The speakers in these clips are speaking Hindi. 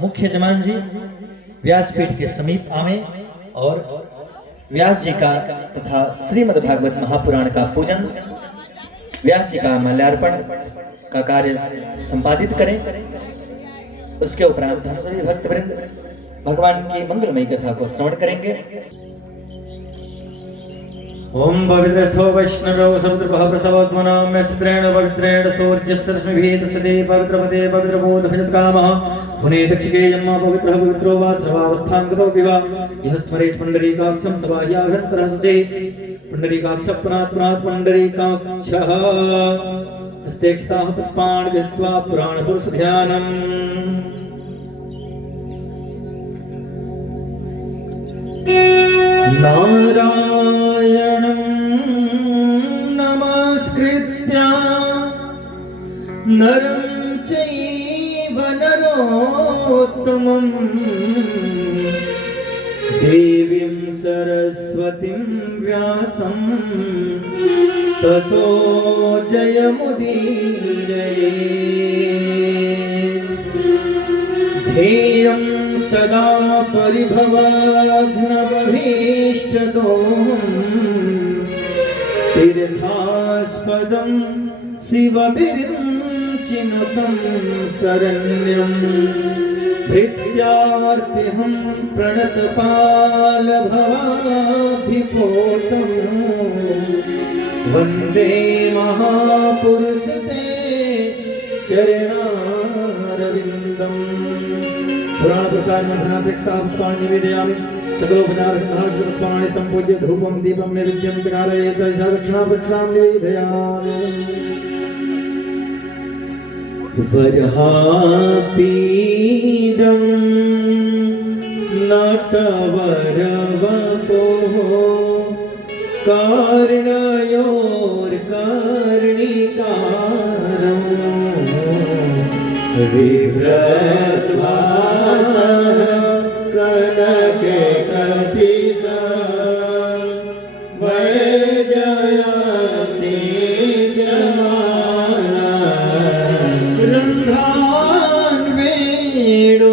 मुख्य यजमान जी व्यासपीठ के समीप आवे और व्यास जी का तथा श्रीमद् भागवत महापुराण का पूजन, व्यास जी का माल्यार्पण का कार्य संपादित करें। उसके उपरांत हम सभी भक्तवृंद भगवान की मंगलमयी कथा को श्रवण करेंगे। ओम पवित्रस्थो वैष्णवो समुद्रप्रसवोत्मनाम्य चित्रेण पवित्रेण सूर्यस्रश्मिभिः सदे पवित्रपदे पवित्रबोधभजत्कामः पुनेदक्षिके यम्मा पवित्रः पवित्रो वा सर्वावस्थां गतो विवा यः स्मरेत् पुण्डरीकाक्षं सबाह्याभ्यन्तरः शुचे पुण्डरीकाक्षः पुनात् पुण्डरीकाक्षः हस्तेक्षताः पुष्पाणि गृहीत्वा पुराणपुरुषध्यानम् नारायणं नमस्कृत्य नरं चैव नरोत्तमं देवीं सरस्वतीं व्यासं ततो जयमुदीरयेत्। ध्येयं सदा परिभवाग्नवभीष्टदोहम् तीर्थास्पदं शिवविरिञ्चिनुतं शरण्यं भृत्यार्तिहं प्रणतपालभवाभिपोतं वन्दे महापुरुषते चरणारविन्दम्। पुराणपुरुषार्थनापेक्षापुष्पाणि निवेदयामि सकलोपचारपुष्पाणि सम्पूज्य धूपं दीपं नैवेद्यं च कारयेत् दक्षिणापक्षां निवेदयामि। वरहापीडं नटवरवपोः कर्णयोर्कर्णिकारं विभ्रत्वा कनके कपिसा वैजयन्ती जमाना रन्ध्रान् वेणोरधर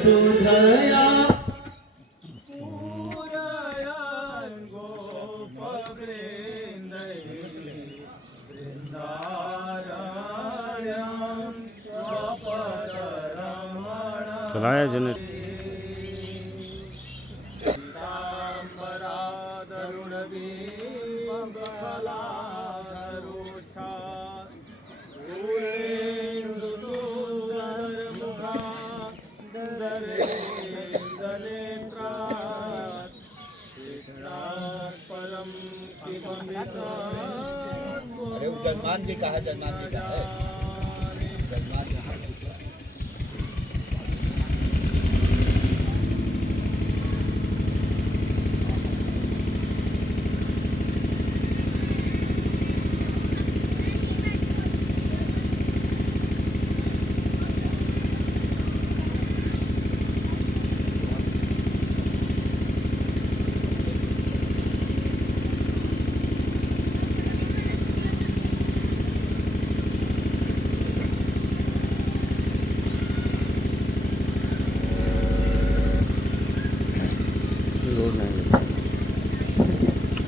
सुधया पूरयन् गोपवृन्दै चलाया जन अरे वो जजमान जी का है, जजमान जी का है, जजमान जी।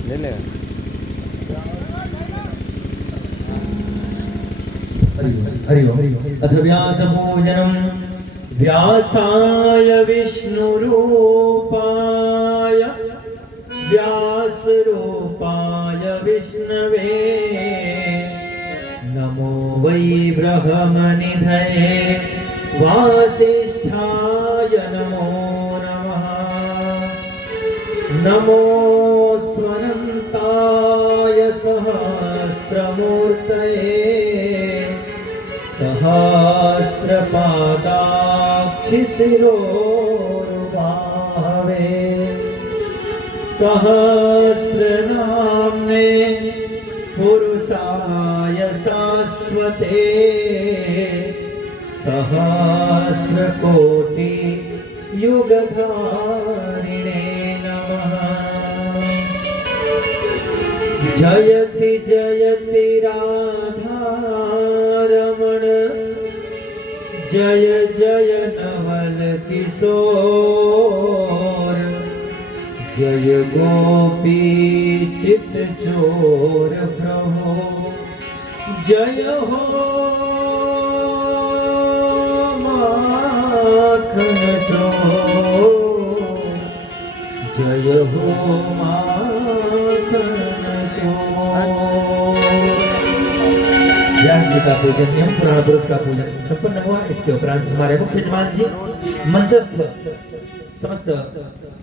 ले ले हरि ओम। अथ व्यासपूजनं व्यासाय विष्णुरूपाय व्यासरूपाय विष्णवे नमो वै ब्रह्मनिधये वासिष्ठाय नमो नमः। नमो स्वनन्ताय सहस्रमूर्तये सहस्रपादाक्षिशिरोरुबाहवे सहस्रनाम्ने पुरुषाय शाश्वते सहस्रकोटि युगधारिणे नमः। जयति जयति राधारमण जय जय नवल किशोर, जय गोपी चित चोर प्रभो, जय हो माखन चोर, जय हो माखन चोर। व्यास जी का पूजन, यम पुराण पुरुष का पूजन संपन्न हुआ। इसके उपरांत हमारे मुख्य यजमान जी मंचस्थ समस्त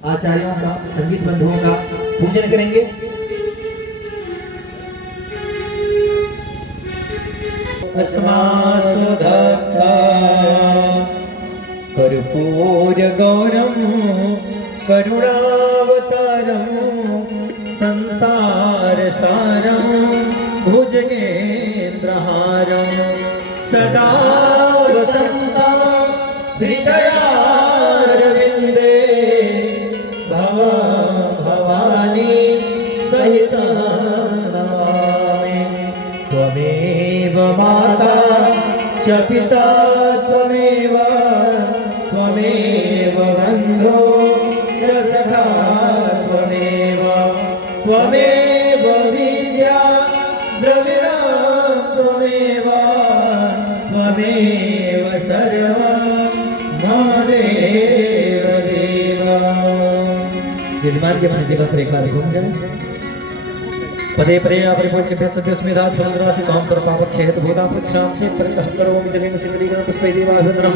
आचार्यों का, संगीत बंधुओं का पूजन करेंगे। अस्मासुधत्ता कर्पूर गौरम करुणावतारम संसार सारम भुजगेन्द्रहारम सदा वसन्तं हृदयारविन्दे भवानी सहिता नमामि। त्वमेव माता च पिता त्वमेव बन्धो च सखा त्वमेव विद्या द्रविणा त्वमेव सर्वं मम देव देव। यजमान के मन जगत रेखा घूम जाए। पदे पदे अपरिपूज्य सभ्य स्मेधा स्मरणासि काम सर्व पाप क्षेत भूता प्रक्षाम के परितः करोमि जगेन सिद्धीकरण पुष्पै देवाभद्रम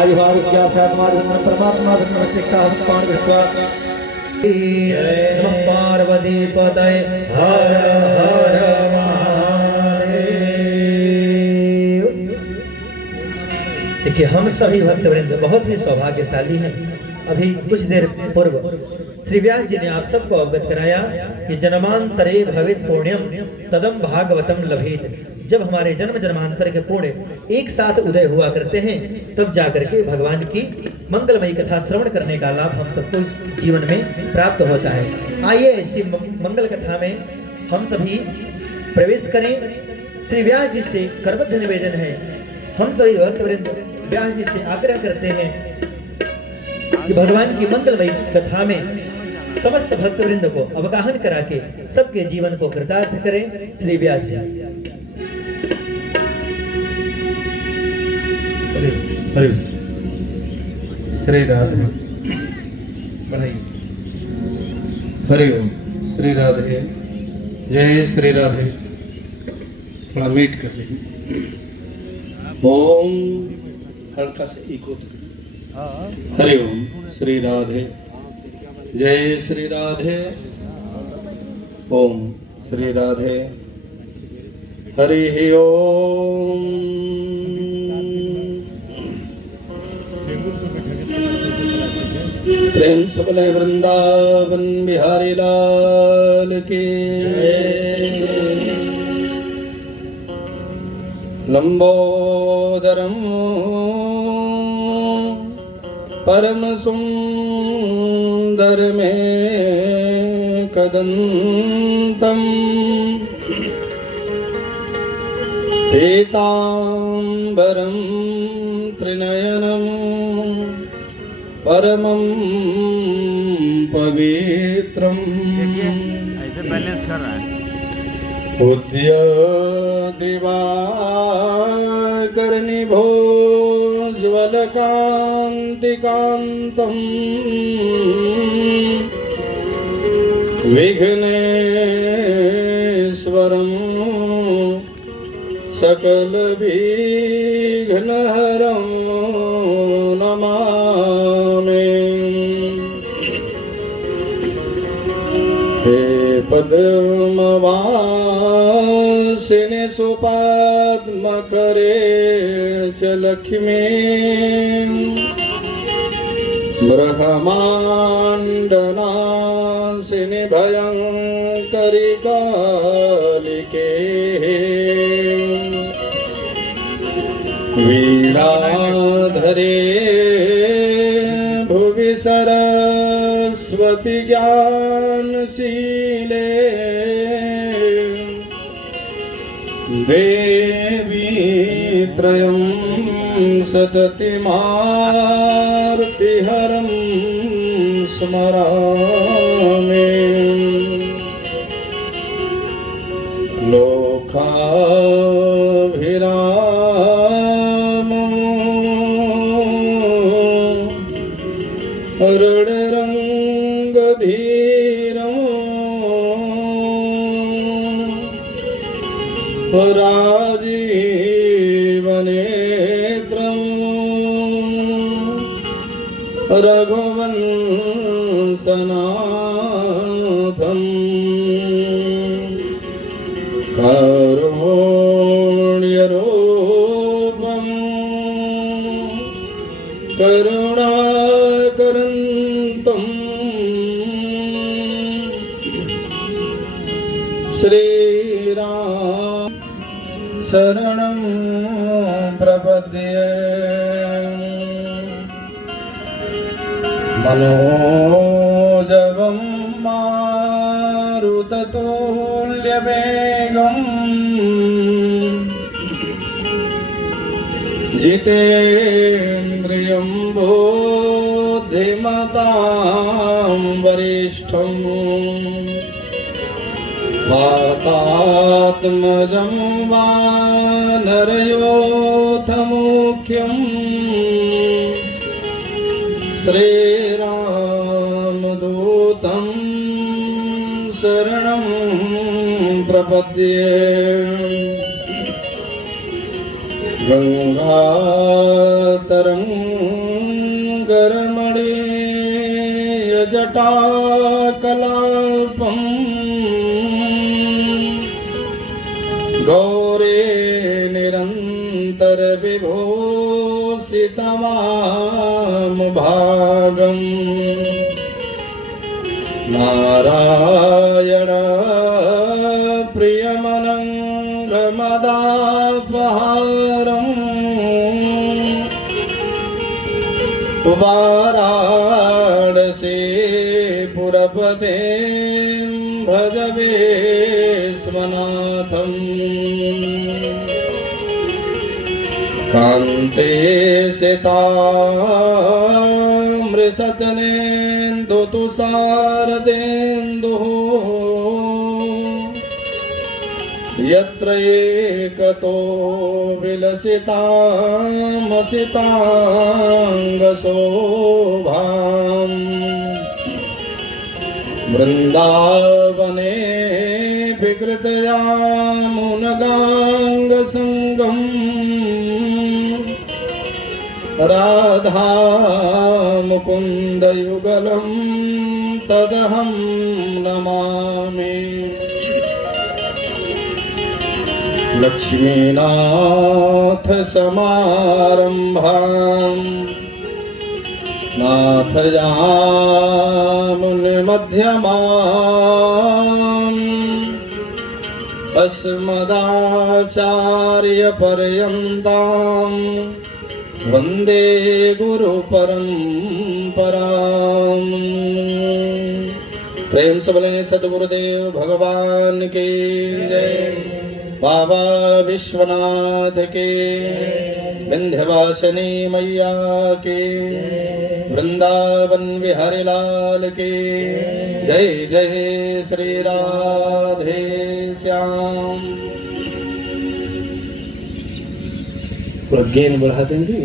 आयु आरोग्य आत्मार्जन परमात्मा नमस्तेष्टा पाण कृत्वा नमः पार्वती पतये हर हर महादेव। देखिए हम सभी भक्तवृंद बहुत ही सौभाग्यशाली हैं। अभी कुछ देर पूर्व श्री व्यास जी ने आप सबको अवगत कराया कि जन्मांतरे भवित पुण्यम तदम भागवतम लभेत। जब हमारे जन्म जन्मांतर के पुण्य एक साथ उदय हुआ करते हैं तब जाकर के भगवान की मंगलमयी कथा श्रवण करने का लाभ हम सबको इस जीवन में प्राप्त होता है। आइए ऐसी मंगल कथा में हम सभी प्रवेश करें। श्री व्यास जी से करबद्ध निवेदन है, हम सभी भक्तवृंद व्यास जी से आग्रह करते हैं कि भगवान की मंगलमयी कथा में समस्त भक्तवृंद को अवगाहन करा के सबके जीवन को कृतार्थ करें। श्री व्यास जी। हरि श्री राधे बढ़ाइए। हरि ओम श्री राधे, जय श्री राधे। थोड़ा मीट कर लीजिए। ओम हल्का से इको। हरि ओम श्री राधे, जय श्री राधे। ओम श्री राधे। हरि ओम। प्रेम सबले वृंदावन बिहारी लाल की लंबोदरम परम सुंदर में कदंतम पीतांबरम त्रिनयनम परमं पवित्रम। ऐसे बैलेंस कर रहा है। उद्य दिवाकरनिभोज्वलकान्तिकान्तं विघ्नेश्वरं सकलविघ्नहरं नमामि। हे पद्मवासिनि सुपद्मकरे च लक्ष्मी ब्रह्माण्डनाशिनि भयङ्करि कालिके वीणाधरे भुवि सरस्वती ज्ञानशीले देवी त्रयं सततिमार्तिहरं स्मरामि लोकाभिरामं रणरङ्गधीरं राजीवनेत्रं रघुवंशनाथं कारुण्यरूपं करुणाकरन्तं श्रीराम शरणं प्रपद्ये मनोजवं मारुततुल्यवेगं जितेन्द्रियं बुद्धिमतां वरिष्ठं वातात्मजं वानरयोथमुख्यं श्रीरामदूतं शरणं प्रपद्ये गङ्गातरङ्गरमणीयजटाकलापं गौरे निरन्तरविभूषितवामभागम् नारायण प्रियमनङ्गमदापहारम् वाराणसी पुरपते भज विश्वनाथम् कान्ते सितामृषतनेन्दुतुषारदेन्दुः यत्र एकतो विलसितामसिताङ्गशोभाम् वृन्दावने विकृतयामुनगाङ्गसङ्गम् राधा मुकुन्दयुगलं तदहं नमामि लक्ष्मीनाथ समारम्भाम् नाथयामुनिमध्यमाम् अस्मदाचार्यपर्यन्ताम् वन्दे गुरुपरम्पराम्। प्रेम से बोले सद्गुरुदेव भगवान की जय। बाबा विश्वनाथ के, विंध्यवासिनी मैया के, वृंदावन बिहारी लाल के जय जय श्री राधे श्याम। थोड़ा गेन बढ़ा देंगे,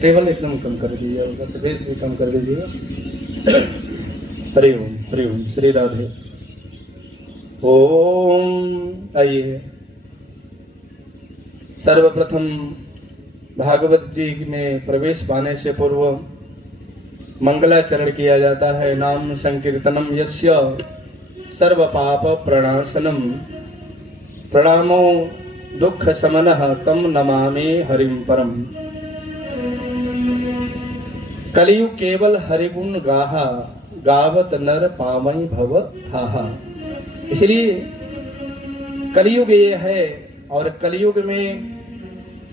टेबल एकदम कम कर दीजिए, बेस भी कम कर दीजिएगा। हरि ओम श्री राधे। ओम। आइए सर्वप्रथम भागवत जी में प्रवेश पाने से पूर्व मंगलाचरण किया जाता है। नाम संकीर्तनम यस्य सर्व पाप प्रणाशनम प्रणामो दुख समनः तम नमामि हरिम परम। कलियुग केवल हरिगुण गाहा गावत नर पावई भव थाहा। इसलिए कलियुग ये है और कलियुग में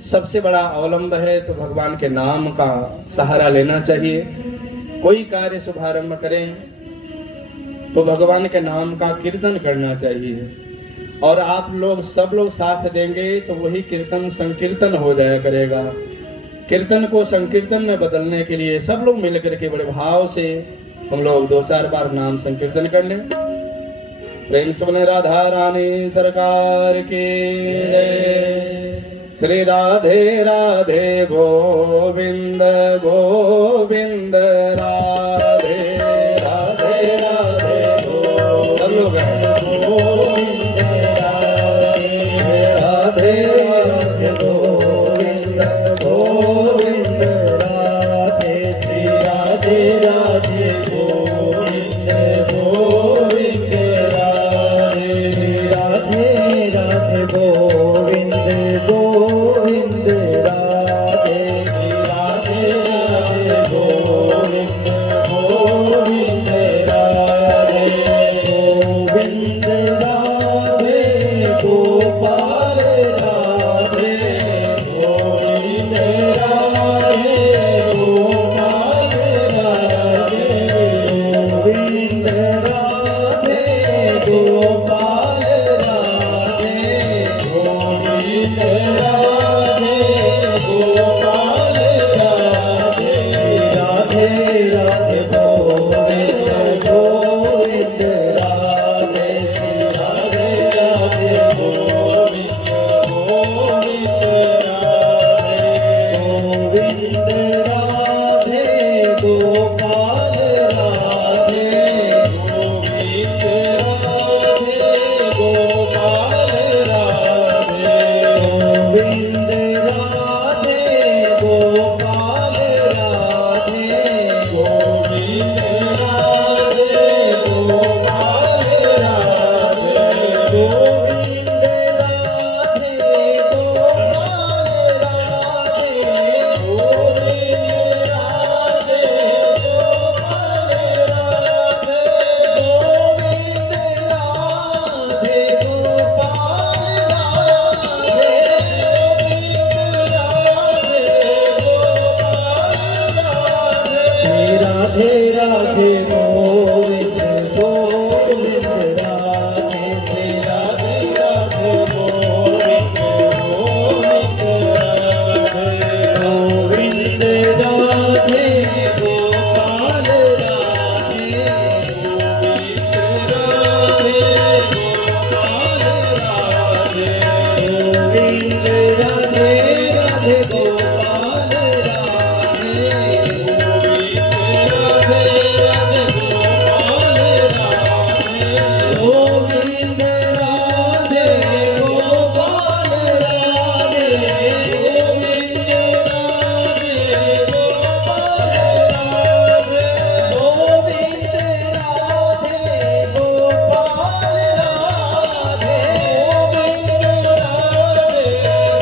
सबसे बड़ा अवलंब है तो भगवान के नाम का सहारा लेना चाहिए। कोई कार्य शुभारंभ करें तो भगवान के नाम का कीर्तन करना चाहिए और आप लोग सब लोग साथ देंगे तो वही कीर्तन संकीर्तन हो जाया करेगा। कीर्तन को संकीर्तन में बदलने के लिए सब लोग मिलकर के बड़े भाव से हम लोग 2-4 बार नाम संकीर्तन कर लें। प्रेम से बोले राधा रानी सरकार की जय। श्री राधे राधे गोविंद गोविंद राधे राधे राधे गोविंद। सब लोग गोविंद राधे राधे राधे गोविंद गोविंद राधे। श्री राधे राधे गोविंद गोविंद राधे। श्री राधे राधे गोविंद गोविंद राधे। श्री राधे राधे गोविंद गोविंद राधे। गोविंद राधे गोपाल राधे। गोविंद राधे गोपाल राधे। गोविंद राधे गोपाल राधे। गोविंद राधे गोपाल राधे। श्री राधे राधे गोविंद गोविंद राधे। श्री राधे राधे गोविंद गोविंद राधे। गोविंद राधे गोपाल राधे। गोविंद राधे गोपाल राधे। गोविंद राधे गोपाल राधे। गोविंद राधे गोपाल राधे। गोविंद राधे गोपाल राधे। गोविंद राधे गोपाल राधे। गोविंद राधे गोपाल राधे। श्री राधे राधे गोविंद गोविंद राधे। श्री राधे राधे गोविंद गोविंद राधे। गोविंद राधे गोपाल राधे। गोविंद राधे गोपाल राधे। गोविंद राधे राधे गोपाल राधे। गोविंद राधे राधे गोपाल राधे। गोविंद राधे गोपाल राधे। गोविंद राधे गोपाल राधे। गोविंद राधे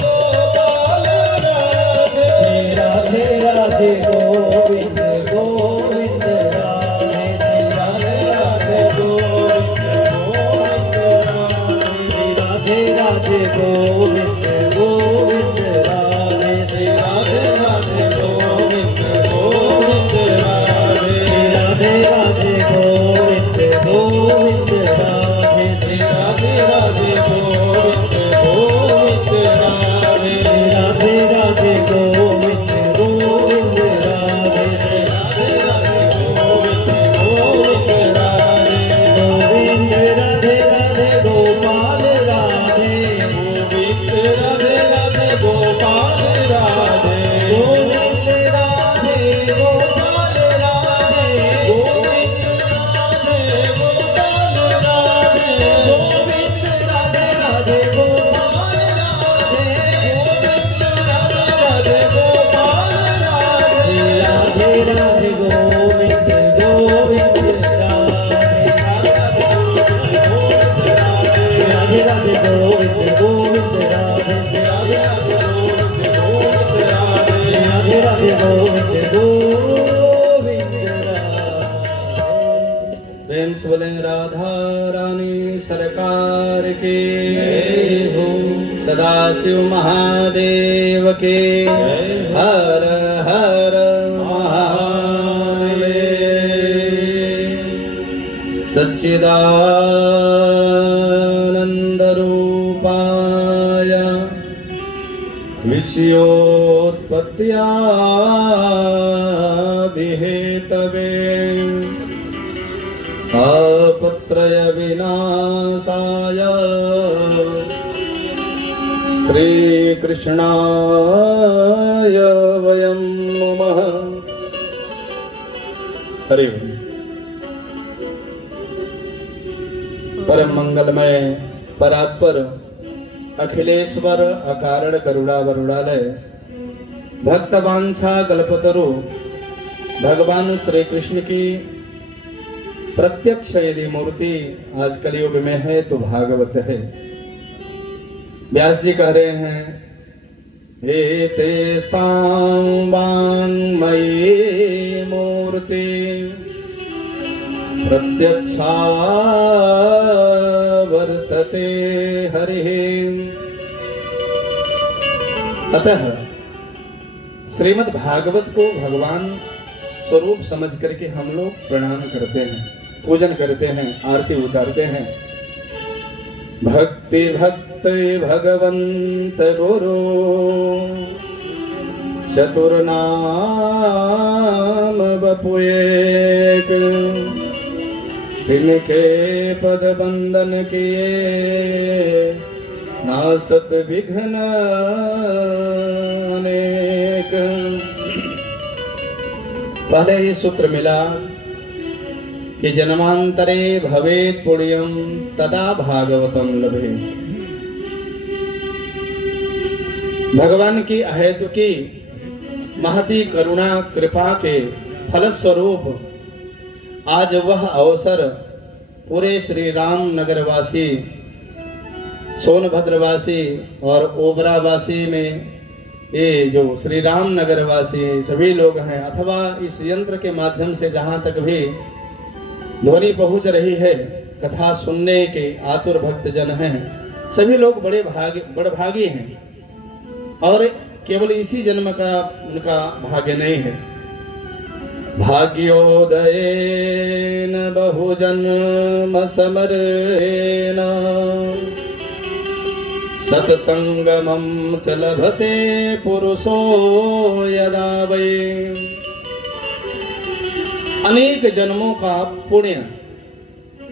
गोपाल राधे। श्री राधे राधे गोविंद गोविंद राधे। श्री राधे राधे गोविंद गोविंद राधे। श्री राधे राधे गोविंद गोविंद राधे। श्री राधे राधे गोविंद गोविंद राधे। श्री राधे राधे गोविंद गोविंद राधे। श्री राधे राधे गोविंद गोविंद राधे। श्री राधे राधे गोविंद गोविंद राधे। श्री राधे राधे गोविंद गोविंद राधे। गोविंद राधे राधे गोपाल राधे। गोविंद राधे राधे गोपाल राधे। गोविंद राधे गोपाल राधे। गोविंद राधे गोपाल राधे। गोविंद राधे राधे गोपाल राधे। गोविंद राधे राधे गोपाल राधे। श्री राधे राधे गोविंद गोविंद राधे। राधे राधे गोविंद गोविंद राधे। श्री राधे राधे गोविंद गोविंद राधे। राधे राधे गोविंद गोविंद राधे। प्रेम से बोले राधा रानी सरकार के हो। सदाशिव महादेव के हर हर महादेव। सच्चिदानंद रूपाय विषयोत्पत्ति भक्त्यादि हेतवे तापत्रय विनाशाय श्री कृष्णाय वयं नमः। हरि ओम। परम मंगलमय परात्पर अखिलेश्वर अकारण करुणा वरुणालय भक्तवांछा कल्पतरु भगवान श्री कृष्ण की प्रत्यक्ष यदि मूर्ति आज कलयुग में है तो भागवत है। व्यास जी कह रहे हैं हे तेषां वाङ्मयी मूर्ति प्रत्यक्षा वर्तते हरिः। अतः श्रीमद् भागवत को भगवान स्वरूप समझ करके हम लोग प्रणाम करते हैं, पूजन करते हैं, आरती उतारते हैं। भक्ति भक्ति भगवंत गुरु चतुर्नाम बपुएक तिनके पद बंदन किए नासत विघ्न अनेक। पहले ये सूत्र मिला कि जन्मांतरे भवेत् पुण्यम तदा भागवतम लभे। भगवान की अहेतु की महती करुणा कृपा के फलस्वरूप आज वह अवसर पूरे श्री राम नगरवासी, सोनभद्रवासी और ओबरावासी में ये जो श्री राम नगरवासी सभी लोग हैं, अथवा इस यंत्र के माध्यम से जहाँ तक भी ध्वनि पहुंच रही है, कथा सुनने के आतुर भक्त जन हैं, सभी लोग बड़भागी हैं और केवल इसी जन्म का उनका भाग्य नहीं है। भाग्योदयेन बहुजन्म समरेण सत्संगमं च लभते पुरुषो यदा वै। अनेक जन्मों का पुण्य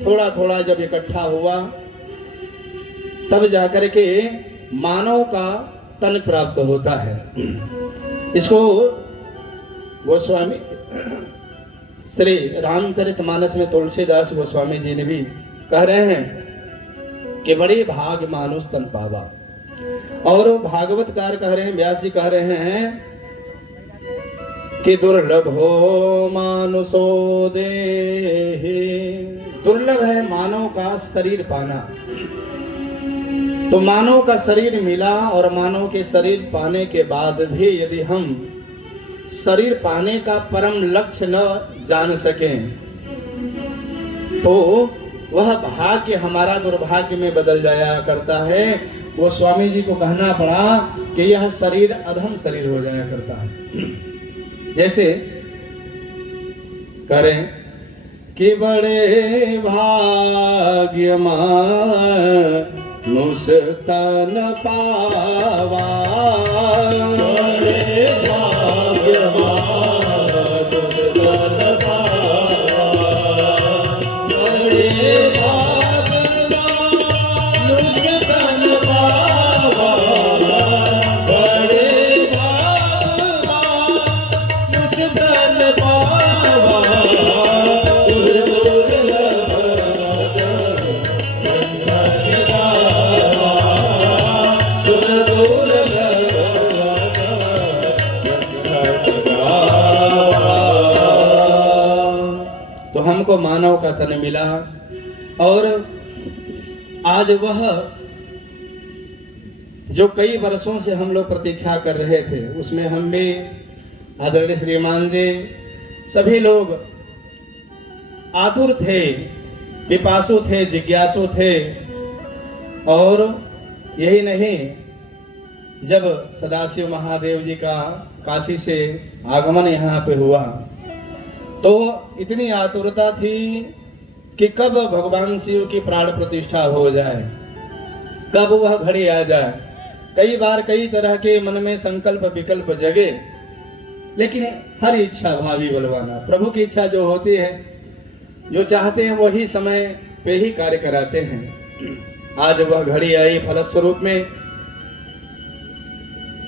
थोड़ा थोड़ा जब इकट्ठा हुआ तब जाकर के मानव का तन प्राप्त होता है। इसको गोस्वामी श्री रामचरितमानस में तुलसीदास गोस्वामी जी ने भी कह रहे हैं कि बड़े भाग मानुष तन पावा। और भागवतकार कह रहे हैं, व्यास जी कह रहे हैं कि दुर्लभो मानुषो देहि। दुर्लभ है मानव का शरीर पाना। तो मानव का शरीर मिला और मानव के शरीर पाने के बाद भी यदि हम शरीर पाने का परम लक्ष्य न जान सकें तो वह भाग्य हमारा दुर्भाग्य में बदल जाया करता है। वो स्वामी जी को कहना पड़ा कि यह शरीर अधम शरीर हो जाया करता है। जैसे करें कि बड़े भाग्य मानुष तन पावा, बड़े भाग्य मानुष तन पावा, बड़े भाग्य मानुष तन पावा, बड़े भाग्य मानुष तन पावा, सुर दुर्लभ तो हमको मानव का तन मिला और आज वह जो कई वर्षों से हम लोग प्रतीक्षा कर रहे थे उसमें हम भी आदरणीय श्रीमान जी सभी लोग आतुर थे, पिपासु थे, जिज्ञासु थे। और यही नहीं, जब सदाशिव महादेव जी का काशी से आगमन यहाँ पे हुआ तो इतनी आतुरता थी कि कब भगवान शिव की प्राण प्रतिष्ठा हो जाए, कब वह घड़ी आ जाए। कई बार कई तरह के मन में संकल्प विकल्प जगे लेकिन हर इच्छा भावी बलवाना। प्रभु की इच्छा जो होती है, जो चाहते हैं वही समय पे ही कार्य कराते हैं। आज वह घड़ी आई, फलस्वरूप में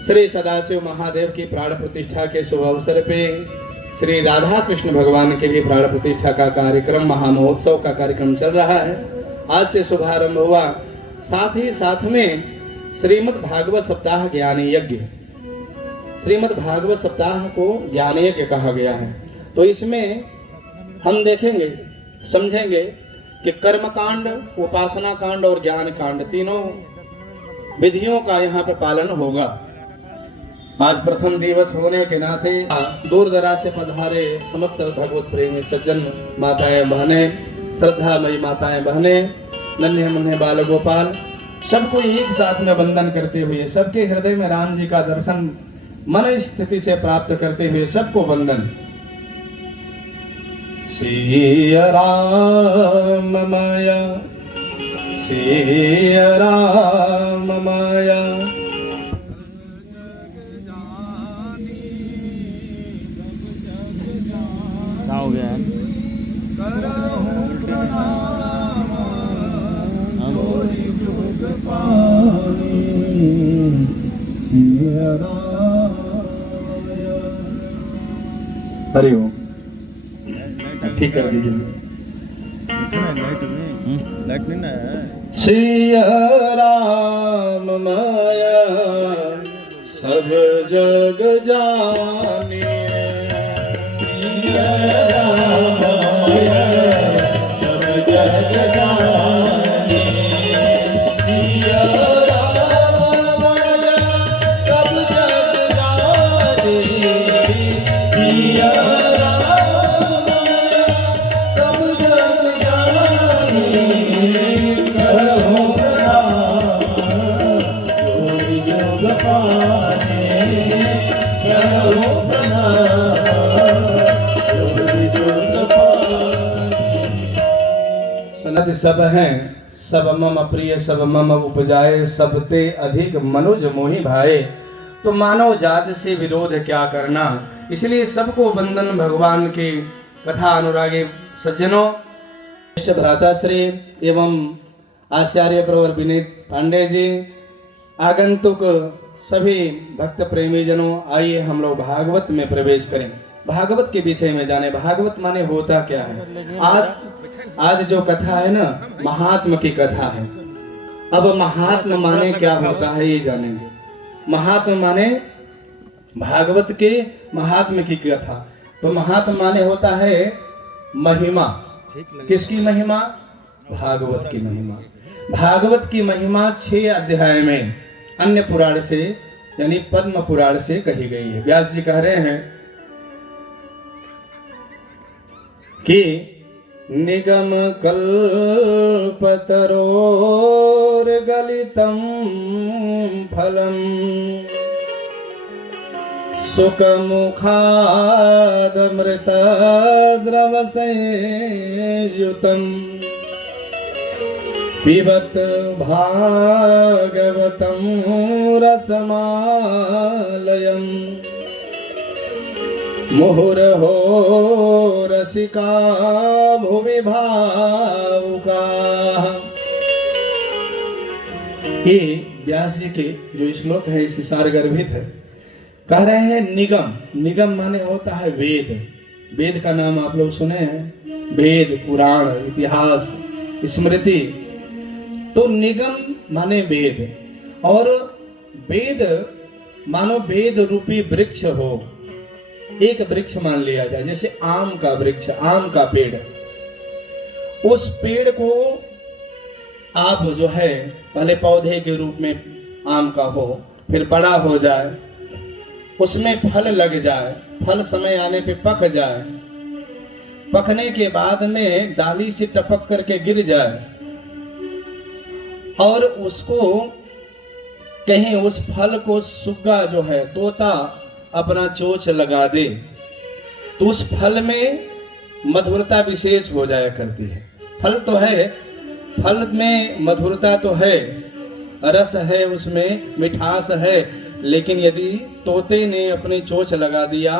श्री सदाशिव महादेव की प्राण प्रतिष्ठा के शुभ अवसर पे श्री राधा कृष्ण भगवान के भी प्राण प्रतिष्ठा का कार्यक्रम, महामहोत्सव का कार्यक्रम चल रहा है। आज से शुभारंभ हुआ। साथ ही साथ में श्रीमद् भागवत सप्ताह ज्ञान यज्ञ, श्रीमद् भागवत सप्ताह को ज्ञान यज्ञ कहा गया है। तो इसमें हम देखेंगे, समझेंगे कि कर्म कांड, उपासना कांड और ज्ञान कांड तीनों विधियों का यहाँ पे पालन होगा। आज प्रथम दिवस होने के नाते दूर दराज से पधारे समस्त भगवत प्रेमी सज्जन, माताएं बहनें, श्रद्धामयी माताएं बहनें, नन्हे मुन्ने बाल गोपाल, सबको एक साथ में वंदन करते हुए, सबके हृदय में राम जी का दर्शन मन स्थिति से प्राप्त करते हुए सबको वंदन। सिया राम माया, सिया राम माया, क्या हो गया है? हरिओम, ठीक कर दीजिए। लाइट नहीं ना है। सिया राम माया सब जग जाने, सिया राम माया सब जग जाने, सिया राम माया सब जग जाने, सिया राम माया सब जग जाने, करहु प्रणाम जोगी जोग पाने, करहु प्रणाम जोगी जोग पाने। सनद सब हैं, सब मम प्रिय, सब मम उपजाए, सबते अधिक मनुज मोहि भाए। तो मानव जाति से विरोध क्या करना, इसलिए सबको वंदन भगवान की कथा अनुरागी सज्जनों, भ्राताश्री एवं आचार्य प्रवर विनीत पांडे जी, आगंतुक सभी भक्त प्रेमी जनों, आइए हम लोग भागवत में प्रवेश करें, भागवत के विषय में जाने। भागवत माने होता क्या है। आज जो कथा है ना, महात्म की कथा है। अब महात्म माने क्या होता है ये जानेंगे। महात्म माने भागवत के महात्म की कथा। तो महात्म माने होता है महिमा। किसकी महिमा? भागवत की महिमा। भागवत की महिमा 6 अध्याय में अन्य पुराण से यानी पद्म पुराण से कही गई है। व्यास जी कह रहे हैं कि निगम कल्पतरोर गलितम फलम सुखमुखादमृत द्रव संयुतम पिबत भागवतं रसमालयम् मुहुर्हो रसिका भुवि भावुकाः। ये व्यास जी के जो श्लोक है इसके सारगर्भित है। कह रहे हैं निगम। निगम माने होता है वेद। वेद का नाम आप लोग सुने हैं, वेद, पुराण, इतिहास, स्मृति। तो निगम माने वेद, और वेद मानो वेद रूपी वृक्ष हो। एक वृक्ष मान लिया जाए, जैसे आम का वृक्ष, आम का पेड़। उस पेड़ को आप जो है पहले पौधे के रूप में आम का हो, फिर बड़ा हो जाए, उसमें फल लग जाए, फल समय आने पे पक जाए, पकने के बाद में डाली से टपक करके गिर जाए, और उसको कहीं उस फल को सुग्गा जो है तोता अपना चोंच लगा दे, तो उस फल में मधुरता विशेष हो जाया करती है। फल तो है, फल में मधुरता तो है, रस है, उसमें मिठास है, लेकिन यदि तोते ने अपनी चोंच लगा दिया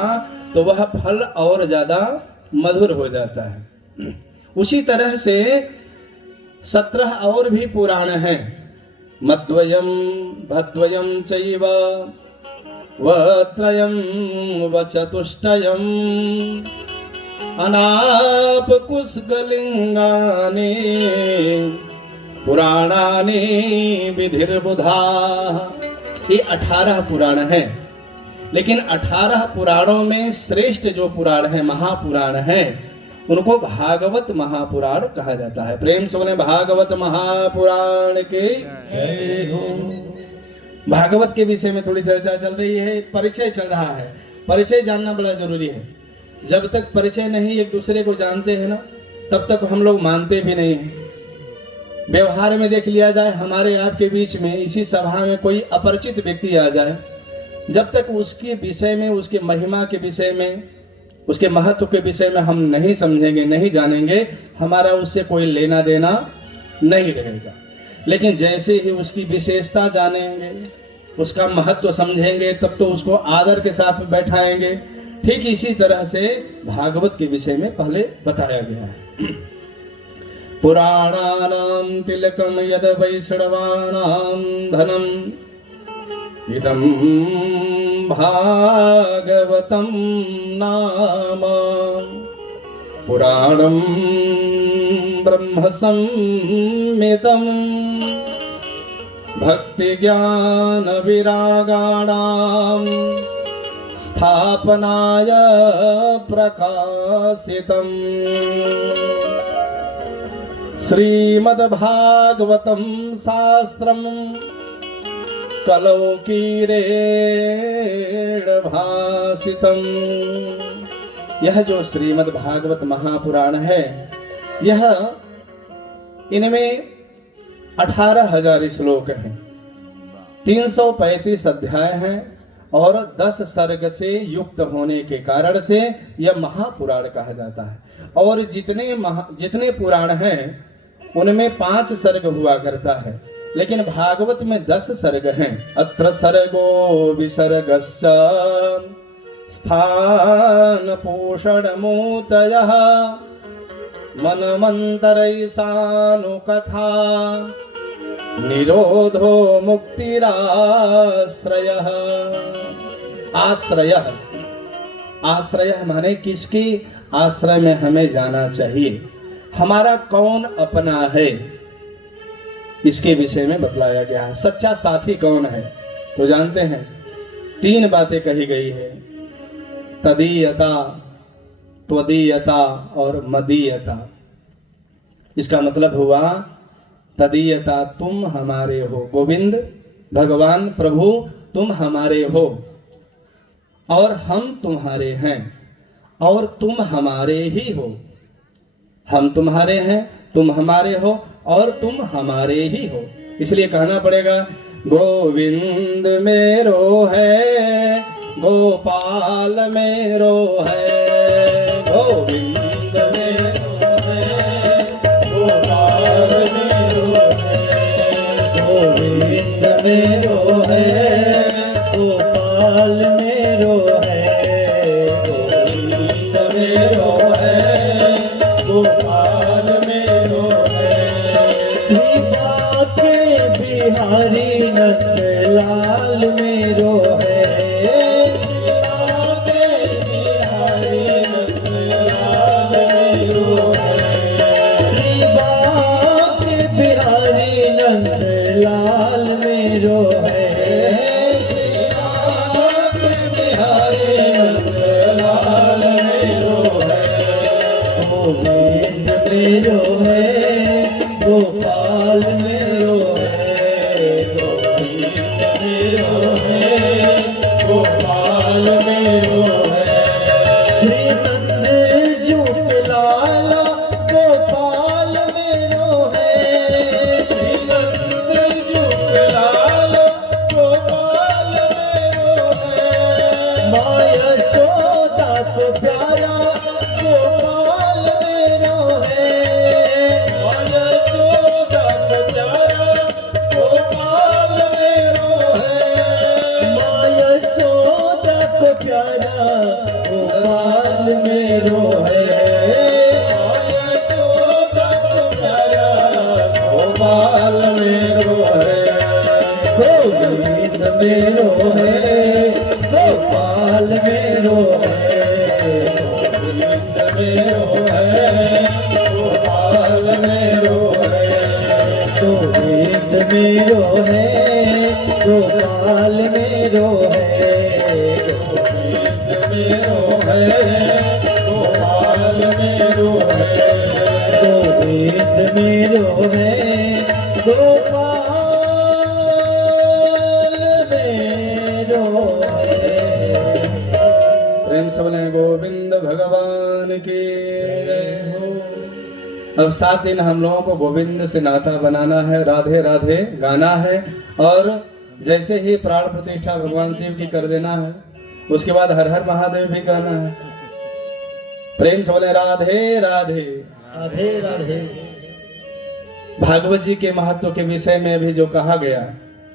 तो वह फल और ज्यादा मधुर हो जाता है। उसी तरह से 17 और भी पुराण हैं। मद्वयम भद्वयम चैव वत्रयम वचतुष्टयम अनाप कुस्गलिंगानि पुराणानि विधिर्बुधा। ये 18 पुराण हैं, लेकिन 18 पुराणों में श्रेष्ठ जो पुराण है, महापुराण है, उनको भागवत महापुराण कहा जाता है। प्रेम से बोले भागवत महापुराण के जय हो। भागवत के विषय में थोड़ी चर्चा चल रही है, परिचय चल रहा है। परिचय जानना बड़ा जरूरी है। जब तक परिचय नहीं एक दूसरे को जानते हैं ना, तब तक हम लोग मानते भी नहीं हैं। व्यवहार में देख लिया जाए, हमारे आपके बीच में इसी सभा में कोई अपरिचित व्यक्ति आ जाए, जब तक उसके विषय में, उसके महिमा के विषय में, उसके महत्व के विषय में हम नहीं समझेंगे, नहीं जानेंगे, हमारा उससे कोई लेना देना नहीं रहेगा। लेकिन जैसे ही उसकी विशेषता जानेंगे, उसका महत्व समझेंगे, तब तो उसको आदर के साथ बैठाएंगे। ठीक इसी तरह से भागवत के विषय में पहले बताया गया है। पुराणानां तिलकम यद वैष्णवानां धनम इदं भागवतं नाम पुराणं ब्रह्म संहितं भक्ति ज्ञान विरागाणां स्थापनाय प्रकाशितम्। श्रीमद्भागवतं शास्त्रं कलौ कीरेण भासितम्। यह जो श्रीमद् भागवत महापुराण है, यह इनमें 18,000 श्लोक हैं, 335 अध्याय हैं और 10 सर्ग से युक्त होने के कारण से यह महापुराण कहा जाता है। और जितने पुराण हैं उनमें 5 सर्ग हुआ करता है, लेकिन भागवत में 10 सर्ग हैं। अत्र सर्गो विसर्गस्य स्थान पोषण मूतयः मनमंतरै सानुकथा निरोधो मुक्तिराश्रयः। आश्रयः, आश्रय माने किसकी आश्रय में हमें जाना चाहिए, हमारा कौन अपना है, इसके विषय में बतलाया गया है। सच्चा साथी कौन है तो जानते हैं, 3 बातें कही गई है, तदीयता, त्वदीयता और मदीयता। इसका मतलब हुआ तदीयता, तुम हमारे हो, गोविंद भगवान प्रभु तुम हमारे हो और हम तुम्हारे हैं और तुम हमारे ही हो। हम तुम्हारे हैं, तुम हमारे हो और तुम हमारे ही हो। इसलिए कहना पड़ेगा गोविंद मेरो है, गोपाल मेरो है, गोविंद मेरो है, गोपाल मेरो है, गोविंद मेरो है, गोपाल मेरो है, गोविंद मेरो है, गोपाल मेरो है। श्री के बिहारी नंद लाल मेरो है, लाल मेरो है, बिहारी नंद लाल मेरो है, गोविंद मेरो है, गोपाल मेरो है, गोविंद मेरो है, गोपाल मेरो है। श्री नंद झूठ लाला गोपाल मेरो है, श्री यशोदा तो प्यारा गोपाल मेरो है, यशोदा है यशोदा तुम्हारा गोपाल मेरो है गोविंद मेरो है गोपाल मेरो है गोविंद मेरो है गोपाल मेरो है गोविंद मेरो है गोपाल मेरो है गोविंद मेरो है गोपाल मेरो है गोविंद मेरो है गोपाल मेरो है। प्रेम से बोले गोविंद भगवान की जय हो। अब 7 दिन हम लोगों को गोविंद से नाता बनाना है, राधे राधे गाना है और जैसे ही प्राण प्रतिष्ठा भगवान शिव की कर देना है उसके बाद हर हर महादेव भी गाना है। प्रेम से बोले राधे राधे राधे राधे। भागवत जी के महत्व के विषय में भी जो कहा गया,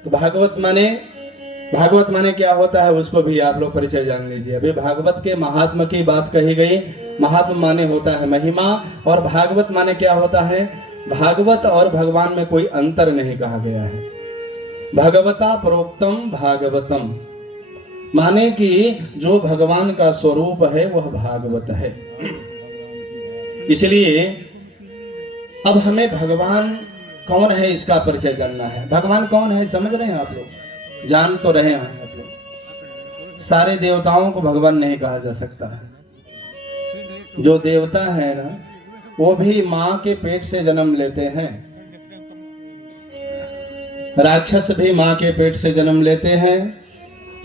तो भागवत माने क्या होता है उसको भी आप लोग परिचय जान लीजिए। अभी भागवत के महात्म की बात कही गई। महात्म माने होता है महिमा और भागवत माने क्या होता है, भागवत और भगवान में कोई अंतर नहीं कहा गया है। भगवता प्रोक्तम भागवतम माने कि जो भगवान का स्वरूप है वह भागवत है। इसलिए अब हमें भगवान कौन है इसका परिचय करना है। भगवान कौन है समझ रहे हैं आप लोग, जान तो रहे हैं आप लोग। सारे देवताओं को भगवान नहीं कहा जा सकता है। जो देवता है ना वो भी माँ के पेट से जन्म लेते हैं, राक्षस भी माँ के पेट से जन्म लेते हैं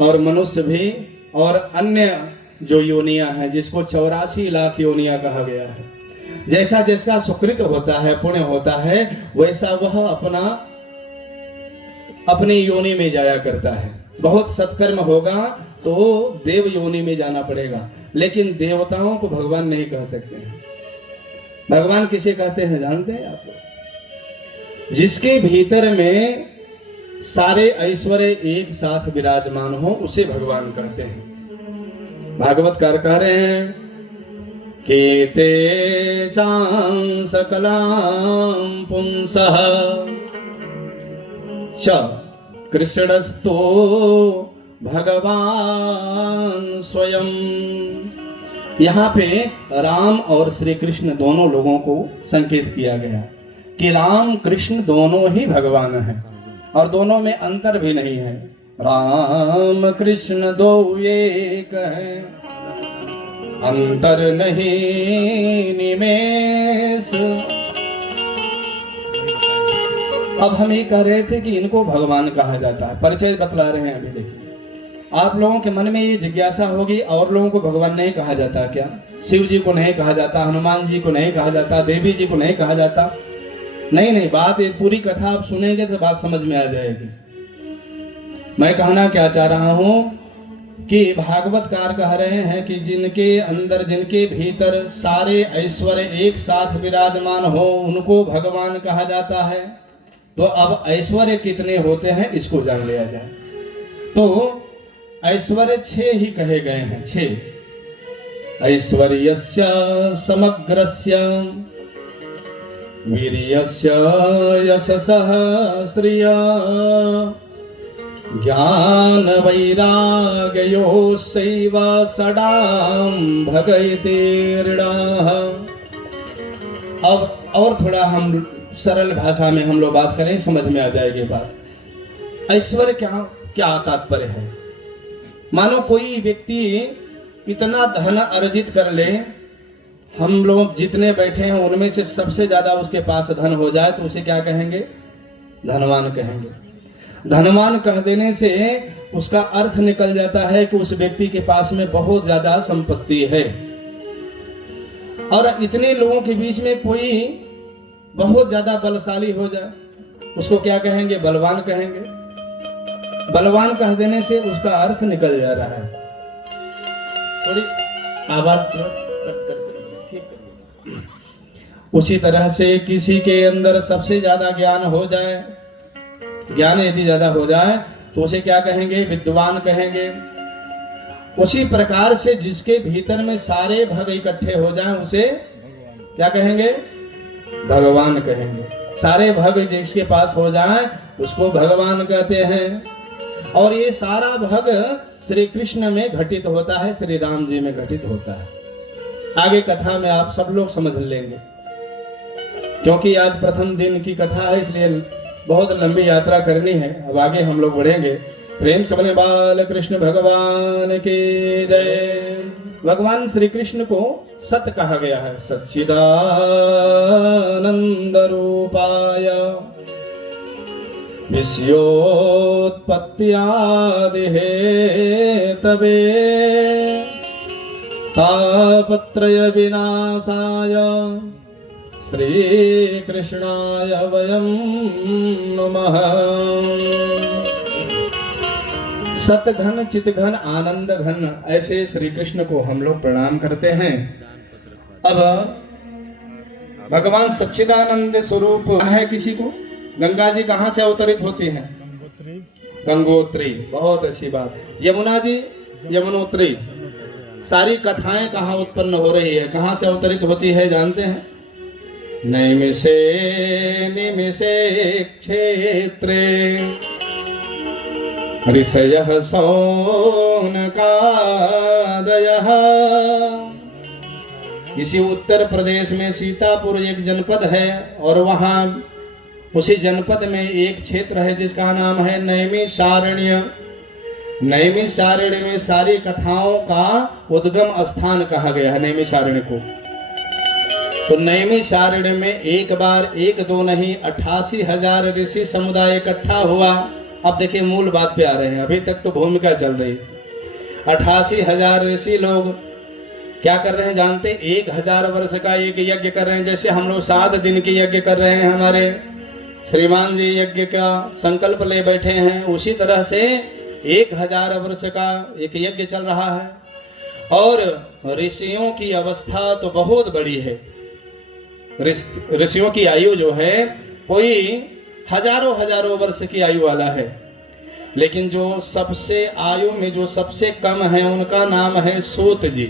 और मनुष्य भी, और अन्य जो योनियां हैं जिसको 84 लाख योनियां कहा गया है। जैसा जैसा सुकृत होता है, पुण्य होता है, वैसा वह अपनी योनि में जाया करता है। बहुत सत्कर्म होगा तो देव योनि में जाना पड़ेगा, लेकिन देवताओं को भगवान नहीं कह सकते हैं। भगवान किसे कहते हैं जानते हैं आप लोग? जिसके भीतर में सारे ऐश्वर्य एक साथ विराजमान हो उसे भगवान कहते हैं। भागवतकार कह रहे हैं कि ते सकलाम पुंसः च कृष्णस्तो भगवान स्वयं। यहाँ पे राम और श्री कृष्ण दोनों लोगों को संकेत किया गया कि राम कृष्ण दोनों ही भगवान हैं और दोनों में अंतर भी नहीं है। राम कृष्ण दो एक है, अंतर नहीं निमेष। अब हम ये कह रहे थे कि इनको भगवान कहा जाता है, परिचय बतला रहे हैं। अभी देखिए आप लोगों के मन में ये जिज्ञासा होगी और लोगों को भगवान नहीं कहा जाता क्या? शिव जी को नहीं कहा जाता, हनुमान जी को नहीं कहा जाता, देवी जी को नहीं कहा जाता? नहीं, बात ये पूरी कथा आप सुनेंगे तो बात समझ में आ जाएगी। मैं कहना क्या चाह रहा हूं कि भागवतकार कह रहे हैं कि जिनके अंदर, जिनके भीतर सारे ऐश्वर्य एक साथ विराजमान हो उनको भगवान कहा जाता है। तो अब ऐश्वर्य कितने होते हैं इसको जान लिया जाए। तो ऐश्वर्य 6 ही कहे गए हैं, 6। ऐश्वर्यस्य समग्रस्य वीर्यस्य यशसः श्रिया ज्ञान वैराग्योऽस्यैव षडां भगैतेर्णाः। अब और थोड़ा हम सरल भाषा में हम लोग बात करें, समझ में आ जाएगी बात। ऐश्वर्य क्या तात्पर्य है? मानो कोई व्यक्ति इतना धन अर्जित कर ले, हम लोग जितने बैठे हैं उनमें से सबसे ज्यादा उसके पास धन हो जाए तो उसे क्या कहेंगे? धनवान कहेंगे। धनवान कह देने से उसका अर्थ निकल जाता है कि उस व्यक्ति के पास में बहुत ज्यादा संपत्ति है। और इतने लोगों के बीच में कोई बहुत ज्यादा बलशाली हो जाए उसको क्या कहेंगे? बलवान कहेंगे। बलवान कह देने से उसका अर्थ निकल जा रहा है। थोड़ी आवाज उसी तरह से किसी के अंदर सबसे ज्यादा ज्ञान हो जाए, ज्ञान यदि ज्यादा हो जाए तो उसे क्या कहेंगे? विद्वान कहेंगे। उसी प्रकार से जिसके भीतर में सारे भग इकट्ठे हो जाएं उसे क्या कहेंगे? भगवान कहेंगे। सारे भग जिसके पास हो जाएं उसको भगवान कहते हैं। और ये सारा भग श्री कृष्ण में घटित होता है, श्री राम जी में घटित होता है। आगे कथा में आप सब लोग समझ लेंगे, क्योंकि आज प्रथम दिन की कथा है, इसलिए बहुत लंबी यात्रा करनी है। अब आगे हम लोग बढ़ेंगे। प्रेम से बोले बाल कृष्ण भगवान की जय। भगवान श्री कृष्ण को सत कहा गया है। सच्चिदानंद रूपाय विश्योत्पत्त्यादि हेतवे तापत्रय विनाशाय श्री कृष्णाय वयं नमः। सतघन चितघन आनंद घन, ऐसे श्री कृष्ण को हम लोग प्रणाम करते हैं। अब भगवान सच्चिदानंद स्वरूप है। किसी को गंगा जी कहाँ से अवतरित होती हैं? गंगोत्री। बहुत अच्छी बात। यमुना जी यमुनोत्री। सारी कथाएं कहाँ उत्पन्न हो रही है, कहाँ से अवतरित होती है जानते हैं? नैमिषे निमिषे क्षेत्रे ऋषयः सौनकादयः। इसी उत्तर प्रदेश में सीतापुर एक जनपद है और वहाँ उसी जनपद में एक क्षेत्र है जिसका नाम है नैमिषारण्य। नैमिषारण्य में सारी कथाओं का उद्गम स्थान कहा गया है नैमिषारण्य को। तो नैमिषारण्य में एक बार एक दो नहीं 88,000 ऋषि समुदाय इकट्ठा हुआ। अब देखिए मूल बात पे आ रहे हैं, अभी तक तो भूमिका चल रही। 88,000 ऋषि लोग क्या कर रहे हैं जानते? 1000 वर्ष का एक यज्ञ कर रहे हैं। जैसे हम लोग 7 दिन के यज्ञ कर रहे हैं, हमारे श्रीमान जी यज्ञ का संकल्प ले बैठे हैं, उसी तरह से 1000 वर्ष का एक यज्ञ चल रहा है। और ऋषियों की अवस्था तो बहुत बड़ी है। ऋषियों की आयु जो है कोई हजारों वर्ष की आयु वाला है। लेकिन जो सबसे आयु में जो सबसे कम है उनका नाम है सूत जी।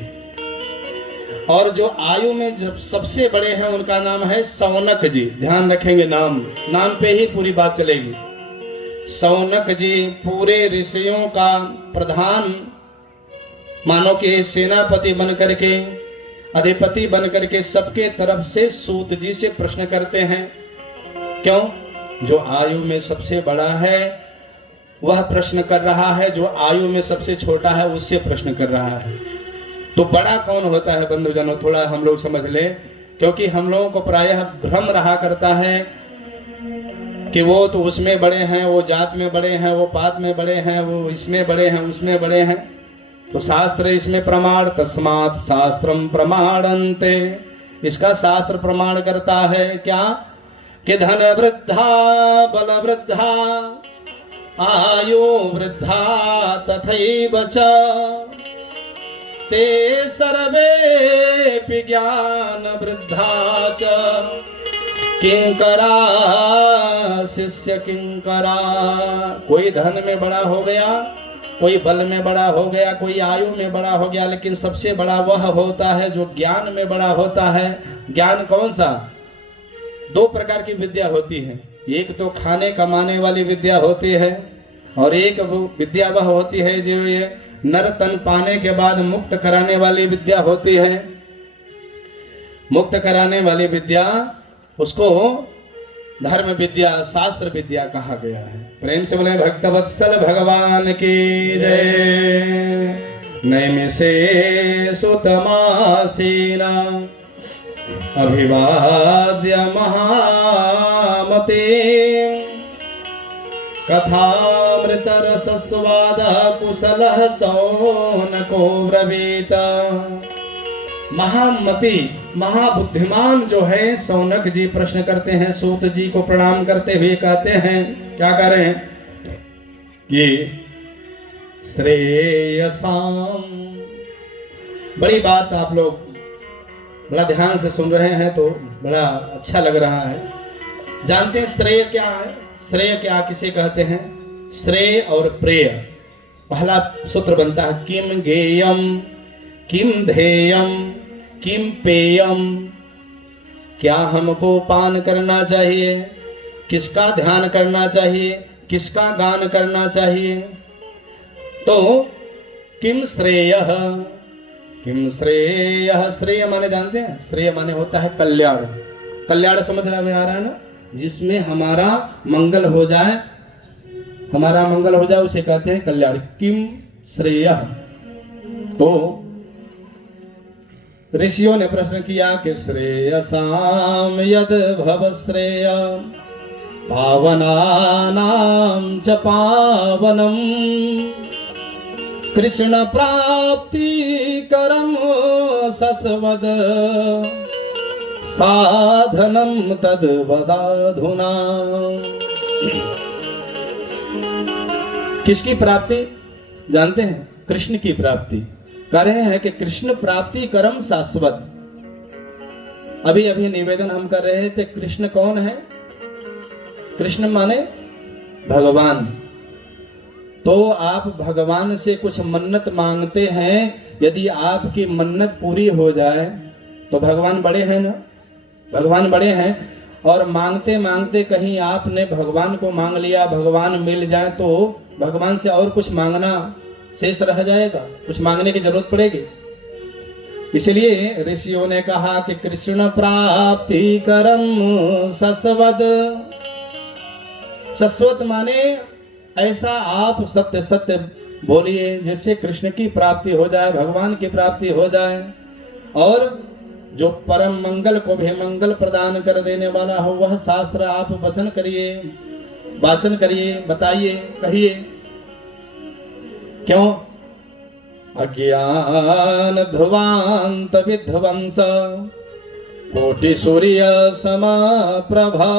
और जो आयु में जब सबसे बड़े हैं उनका नाम है सौनक जी। ध्यान रखेंगे, नाम पे ही पूरी बात चलेगी। सौनक जी पूरे ऋषियों का प्रधान मानो के सेनापति बन करके, अधिपति बन करके सबके तरफ से सूत जी से प्रश्न करते हैं। क्यों? जो आयु में सबसे बड़ा है वह प्रश्न कर रहा है, जो आयु में सबसे छोटा है उससे प्रश्न कर रहा है। तो बड़ा कौन होता है बंधुजनों, थोड़ा हम लोग समझ लें, क्योंकि हम लोगों को प्रायः भ्रम रहा करता है कि वो तो उसमें बड़े हैं, वो जात में बड़े हैं, वो पात में बड़े हैं, वो इसमें बड़े हैं, उसमें बड़े हैं। तो शास्त्र इसमें प्रमाण, तस्मात् शास्त्रम प्रमाणन्ते। इसका शास्त्र प्रमाण करता है क्या? कि धन वृद्धा बल वृद्धा आयु वृद्धा तथैव च ते सर्वे ज्ञान वृद्धा च किंकरा शिष्य किंकरा। कोई धन में बड़ा हो गया, कोई बल में बड़ा हो गया, कोई आयु में बड़ा हो गया, लेकिन सबसे बड़ा वह होता है जो ज्ञान में बड़ा होता है। ज्ञान कौन सा? 2 प्रकार की विद्या होती है। एक तो खाने कमाने वाली विद्या होती है और एक विद्या वह होती है जो ये नर तन पाने के बाद मुक्त कराने वाली विद्या होती है। मुक्त कराने वाली विद्या उसको धर्म विद्या, शास्त्र विद्या कहा गया है। प्रेम से बोले भक्तवत्सल भगवान की जय। नैमिषे सुतमासीना अभिवाद्य महामते कथामृत रसस्वाद कुशलः सौनको ब्रवीत। महामति महाबुद्धिमान जो है सौनक जी प्रश्न करते हैं, सूत जी को प्रणाम करते हुए कहते हैं, क्या कह रहे हैं कि श्रेयसाम। बड़ी बात आप लोग बड़ा ध्यान से सुन रहे हैं तो बड़ा अच्छा लग रहा है। जानते हैं श्रेय क्या है? श्रेय क्या किसे कहते हैं? श्रेय और प्रेय, पहला सूत्र बनता है किम गेयम, किम ध्येयम, किम पेयम। क्या हमको पान करना चाहिए, किसका ध्यान करना चाहिए, किसका गान करना चाहिए। तो किम श्रेयः, किम श्रेयः, श्रेय माने जानते हैं, श्रेय माने होता है कल्याण। कल्याण समझ में आ रहा है ना, जिसमें हमारा मंगल हो जाए, हमारा मंगल हो जाए उसे कहते हैं कल्याण। किम श्रेयः। तो ऋषियों ने प्रश्न किया कि श्रेयसाम यद भव श्रेय पावनानां च पावनम कृष्ण प्राप्ति करम सस्वद साधनम तद वदाधुना। किसकी प्राप्ति जानते हैं? कृष्ण की प्राप्ति। कह रहे हैं कि कृष्ण प्राप्ति करम शाश्वत। अभी अभी निवेदन हम कर रहे थे, कृष्ण कौन है? कृष्ण माने भगवान। तो आप भगवान से कुछ मन्नत मांगते हैं, यदि आपकी मन्नत पूरी हो जाए तो भगवान बड़े हैं ना, भगवान बड़े हैं। और मांगते मांगते कहीं आपने भगवान को मांग लिया, भगवान मिल जाए तो भगवान से और कुछ मांगना शेष रह जाएगा, कुछ मांगने की जरूरत पड़ेगी। इसलिए ऋषियों ने कहा कि कृष्ण प्राप्ति करम सस्वद। सस्वत माने ऐसा आप सत्य सत्य बोलिए जिससे कृष्ण की प्राप्ति हो जाए, भगवान की प्राप्ति हो जाए। और जो परम मंगल को भी मंगल प्रदान कर देने वाला हो वह शास्त्र आप वचन करिए, वाचन करिए, बताइए, कहिए। क्यों? अज्ञान ध्वांत विध्वंस कोटि सूर्य समप्रभा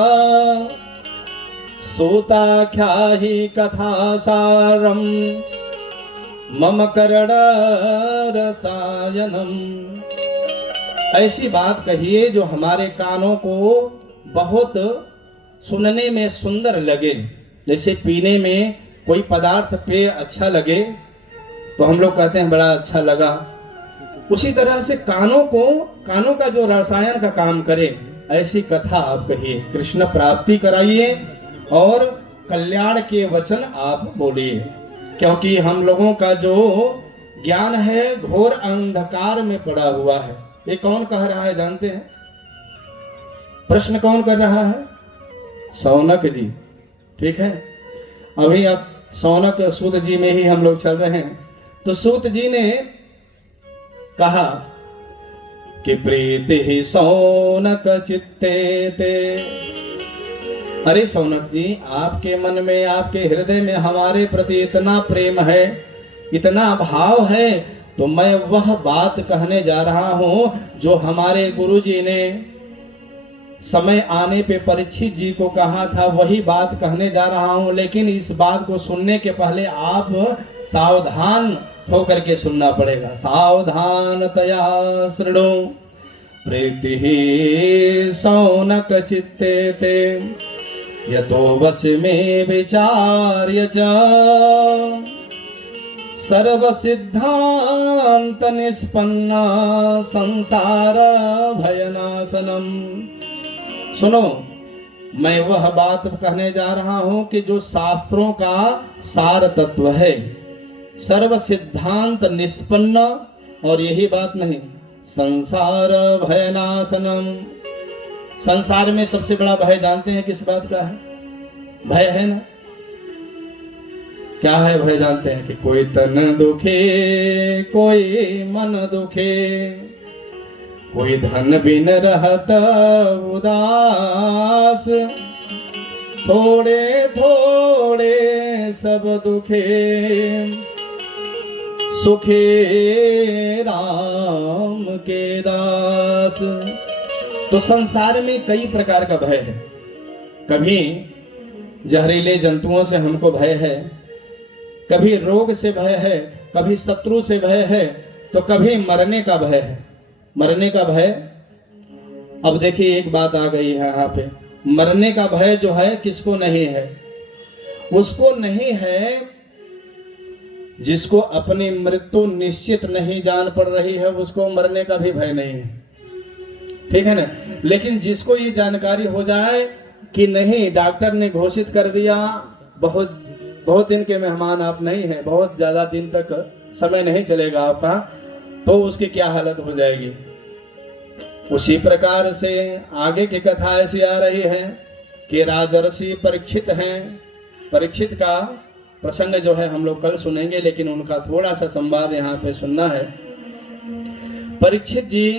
सूताख्याहि कथा सारम मम करण रसायनम। ऐसी बात कहिए जो हमारे कानों को बहुत सुनने में सुंदर लगे। जैसे पीने में कोई पदार्थ पेय अच्छा लगे तो हम लोग कहते हैं बड़ा अच्छा लगा, उसी तरह से कानों का जो रसायन का काम करे, ऐसी कथा आप कहिए। कृष्ण प्राप्ति कराइए और कल्याण के वचन आप बोलिए। क्योंकि हम लोगों का जो ज्ञान है घोर अंधकार में पड़ा हुआ है। ये कौन कह रहा है जानते हैं? प्रश्न कौन कर रहा है? सौनक जी। ठीक है, अभी अब सौनक सूत जी में ही हम लोग चल रहे हैं। तो सूत जी ने कहा कि प्रीति ही सौनक चित्ते ते। अरे सौनक जी, आपके मन में, आपके हृदय में हमारे प्रति इतना प्रेम है, इतना भाव है, तो मैं वह बात कहने जा रहा हूं जो हमारे गुरुजी ने समय आने पे परीक्षित जी को कहा था, वही बात कहने जा रहा हूं। लेकिन इस बात को सुनने के पहले आप सावधान होकर के सुनना पड़ेगा। सावधानतया शृणु प्रीति ही सौनक चित्ते ते यतो वच में विचार्य च सर्व सिद्धांत निष्पन्ना संसार भयनाशनम। सुनो, मैं वह बात कहने जा रहा हूं कि जो शास्त्रों का सार तत्व है, सर्व सिद्धांत निष्पन्न, और यही बात नहीं, संसार भयनाशनम। संसार में सबसे बड़ा भय जानते हैं किस बात का है? भय है ना, क्या है भय जानते हैं? कि कोई तन दुखे, कोई मन दुखे, कोई धन बिन रहत उदास, थोड़े थोड़े सब दुखे, सुखे राम के दास। तो संसार में कई प्रकार का भय है। कभी जहरीले जंतुओं से हमको भय है, कभी रोग से भय है, कभी शत्रु से भय है, तो कभी मरने का भय है। मरने का भय, अब देखिए एक बात आ गई है यहाँ पे। मरने का भय जो है किसको नहीं है? उसको नहीं है जिसको अपनी मृत्यु निश्चित नहीं जान पड़ रही है उसको मरने का भी भय नहीं है, ठीक है ना। लेकिन जिसको ये जानकारी हो जाए कि नहीं, डॉक्टर ने घोषित कर दिया बहुत बहुत दिन के मेहमान आप नहीं हैं, बहुत ज्यादा दिन तक समय नहीं चलेगा आपका, तो उसकी क्या हालत हो जाएगी। उसी प्रकार से आगे की कथा ऐसी आ रही है कि राजर्षि परीक्षित हैं। परीक्षित का प्रसंग जो है हम लोग कल सुनेंगे, लेकिन उनका थोड़ा सा संवाद यहाँ पे सुनना है। परीक्षित जी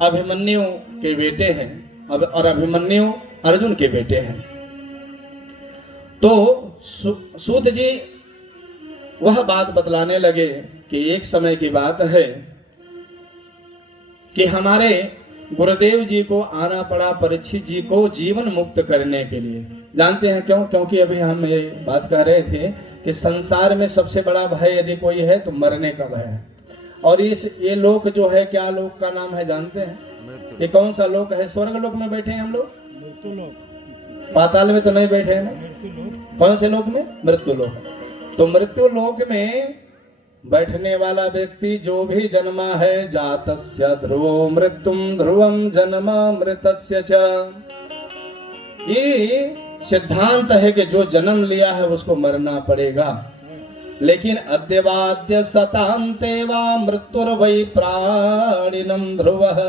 अभिमन्यु के बेटे हैं, और अभिमन्यु अर्जुन के बेटे हैं। तो सूत जी वह बात बतलाने लगे कि एक समय की बात है कि हमारे गुरुदेव जी को आना पड़ा परीक्षित जी को जीवन मुक्त करने के लिए। जानते हैं क्यों? क्योंकि अभी हम ये बात कह रहे थे कि संसार में सबसे बड़ा भय यदि कोई है तो मरने का भय है। और ये लोक जो है, क्या लोक का नाम है जानते हैं? ये कौन सा लोक है? स्वर्ग लोक में बैठे हैं हम लोग? पाताल में तो नहीं बैठे हैं ना। कौन से लोक में? मृत्यु लोक। तो मृत्यु लोक में बैठने वाला व्यक्ति जो भी जन्मा है, जातस्य ध्रुवो मृत्युम ध्रुवम जन्मा मृतस्य च, ये सिद्धांत है कि जो जन्म लिया है उसको मरना पड़ेगा। लेकिन अद्यवाद्य सतांते वा मृत्युर्वै प्राणिनम ध्रुवः,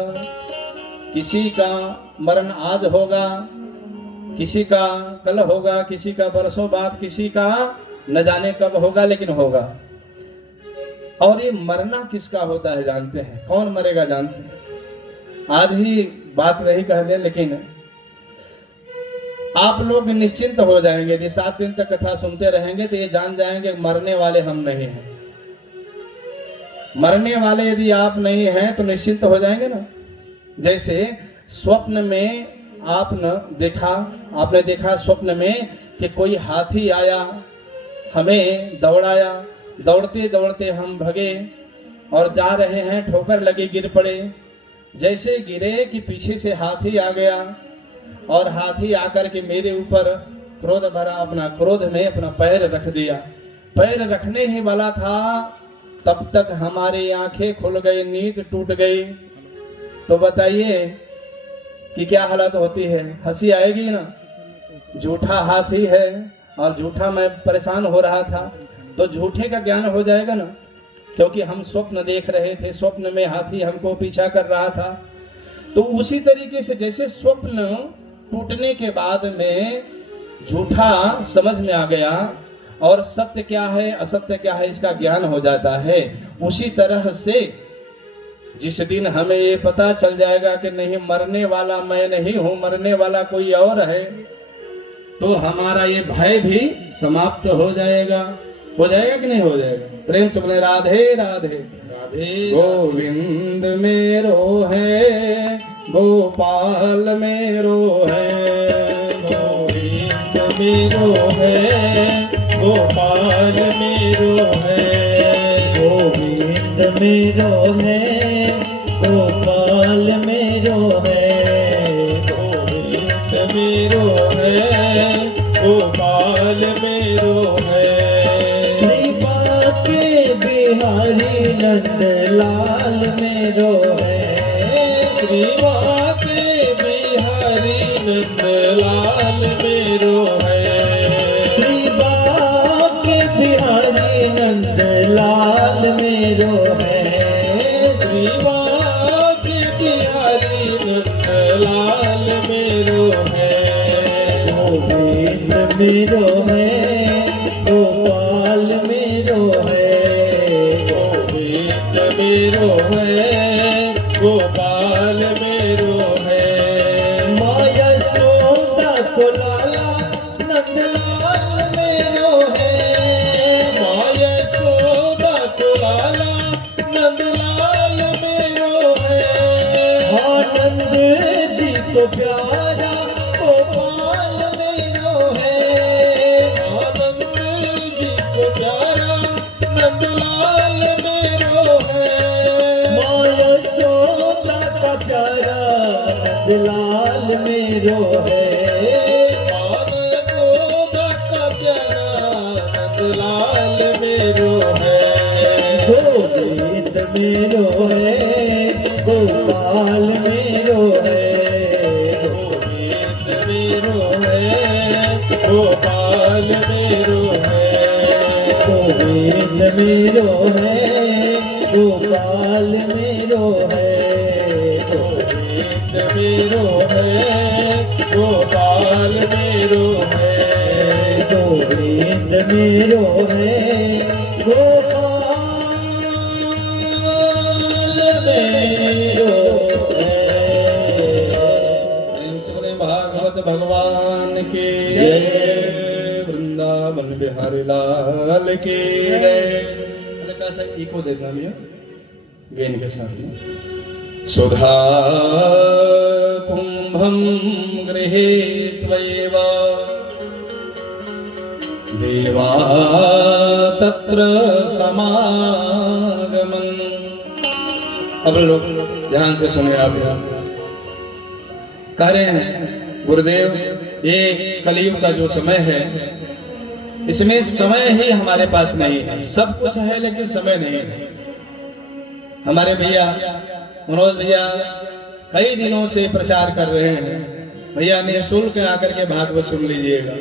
किसी का मरण आज होगा, किसी का कल होगा, किसी का बरसों बाद, किसी का न जाने कब होगा, लेकिन होगा। और ये मरना किसका होता है जानते हैं? कौन मरेगा जानते हैं? आज ही बात नहीं कह दे, लेकिन आप लोग निश्चिंत हो जाएंगे। यदि 7 दिन तक कथा सुनते रहेंगे तो ये जान जाएंगे मरने वाले हम नहीं हैं। मरने वाले यदि आप नहीं हैं तो निश्चिंत हो जाएंगे ना। जैसे स्वप्न में आपने देखा स्वप्न में कि कोई हाथी आया, हमें दौड़ाया, दौड़ते दौड़ते हम भगे और जा रहे हैं, ठोकर लगी, गिर पड़े। जैसे गिरे कि पीछे से हाथी आ गया और हाथी आकर के मेरे ऊपर क्रोध भरा, अपना क्रोध में अपना पैर रख दिया। पैर रखने ही वाला था तब तक हमारी आंखें खुल गई, नींद टूट गई। तो बताइए कि क्या हालत होती है? हंसी आएगी ना। झूठा हाथी है और झूठा मैं परेशान हो रहा था, तो झूठे का ज्ञान हो जाएगा ना, क्योंकि हम स्वप्न देख रहे थे, स्वप्न में हाथी हमको पीछा कर रहा था। तो उसी तरीके से जैसे स्वप्न टूटने के बाद में झूठा समझ में आ गया और सत्य क्या है असत्य क्या है इसका ज्ञान हो जाता है, उसी तरह से जिस दिन हमें ये पता चल जाएगा कि नहीं, मरने वाला मैं नहीं हूं, मरने वाला कोई और है, तो हमारा ये भय भी समाप्त हो जाएगा। हो जाएगा कि नहीं हो जाएगा? प्रेम से बोले राधे राधे। राधे गोविंद मेरो है, गोपाल मेरो है, गोविंद मेरो है, गोपाल मेरो है, गोविंद मेरो है, गोपाल मेरो है, गोविंद मेरो है, गोपाल मेरो है। श्री बाके बिहारी नंद लाल मेरो है, श्री बाके बिहारी नंद लाल मेरो है, श्री बाके बिहारी नंद लाल मेरो है, श्री बाके बिहारी नंद लाल मेरो है, गोविंद मेरो है, गोपाल मेरो है, गोविंद मेरो है, गोपाल मेरो है। माया सोदा को लाला नंद लाल मेरो है, माया सोदा को लाला नंद लाल मेरो है। आनंद जी को प्यारा गोपाल मेरो है, आनंद जी को प्यारा नंदलाल मेरो है। माया सोदा का प्यारा नंदलाल मेरो है, माया सोदा का प्यारा नंदलाल मेरो मेरो है गोपाल मेरो है गोविंद मेरो है गोपाल मेरो है गोविंद मेरो है गोपाल मेरो है गोविंद मेरो है गोपाल मेरो है गोविंद मेरो है गोपाल मेरो है। प्रेम से बोले भागवत भगवान की जय। वृंदावन बिहारी लाल की जय। हल्का सा इको देना भैया गेन के साथ में। सुधा कुंभम गृहे त्वयैव देवा तत्र समागमन। अब लोग ध्यान से सुनिए आप लोग कह रहे हैं गुरुदेव ये कलयुग का जो समय है इसमें समय ही हमारे पास नहीं है। सब कुछ है लेकिन समय नहीं है। हमारे भैया मनोज भैया कई दिनों से प्रचार कर रहे हैं। भैया निःशुल्क आकर के भागवत सुन लीजिएगा।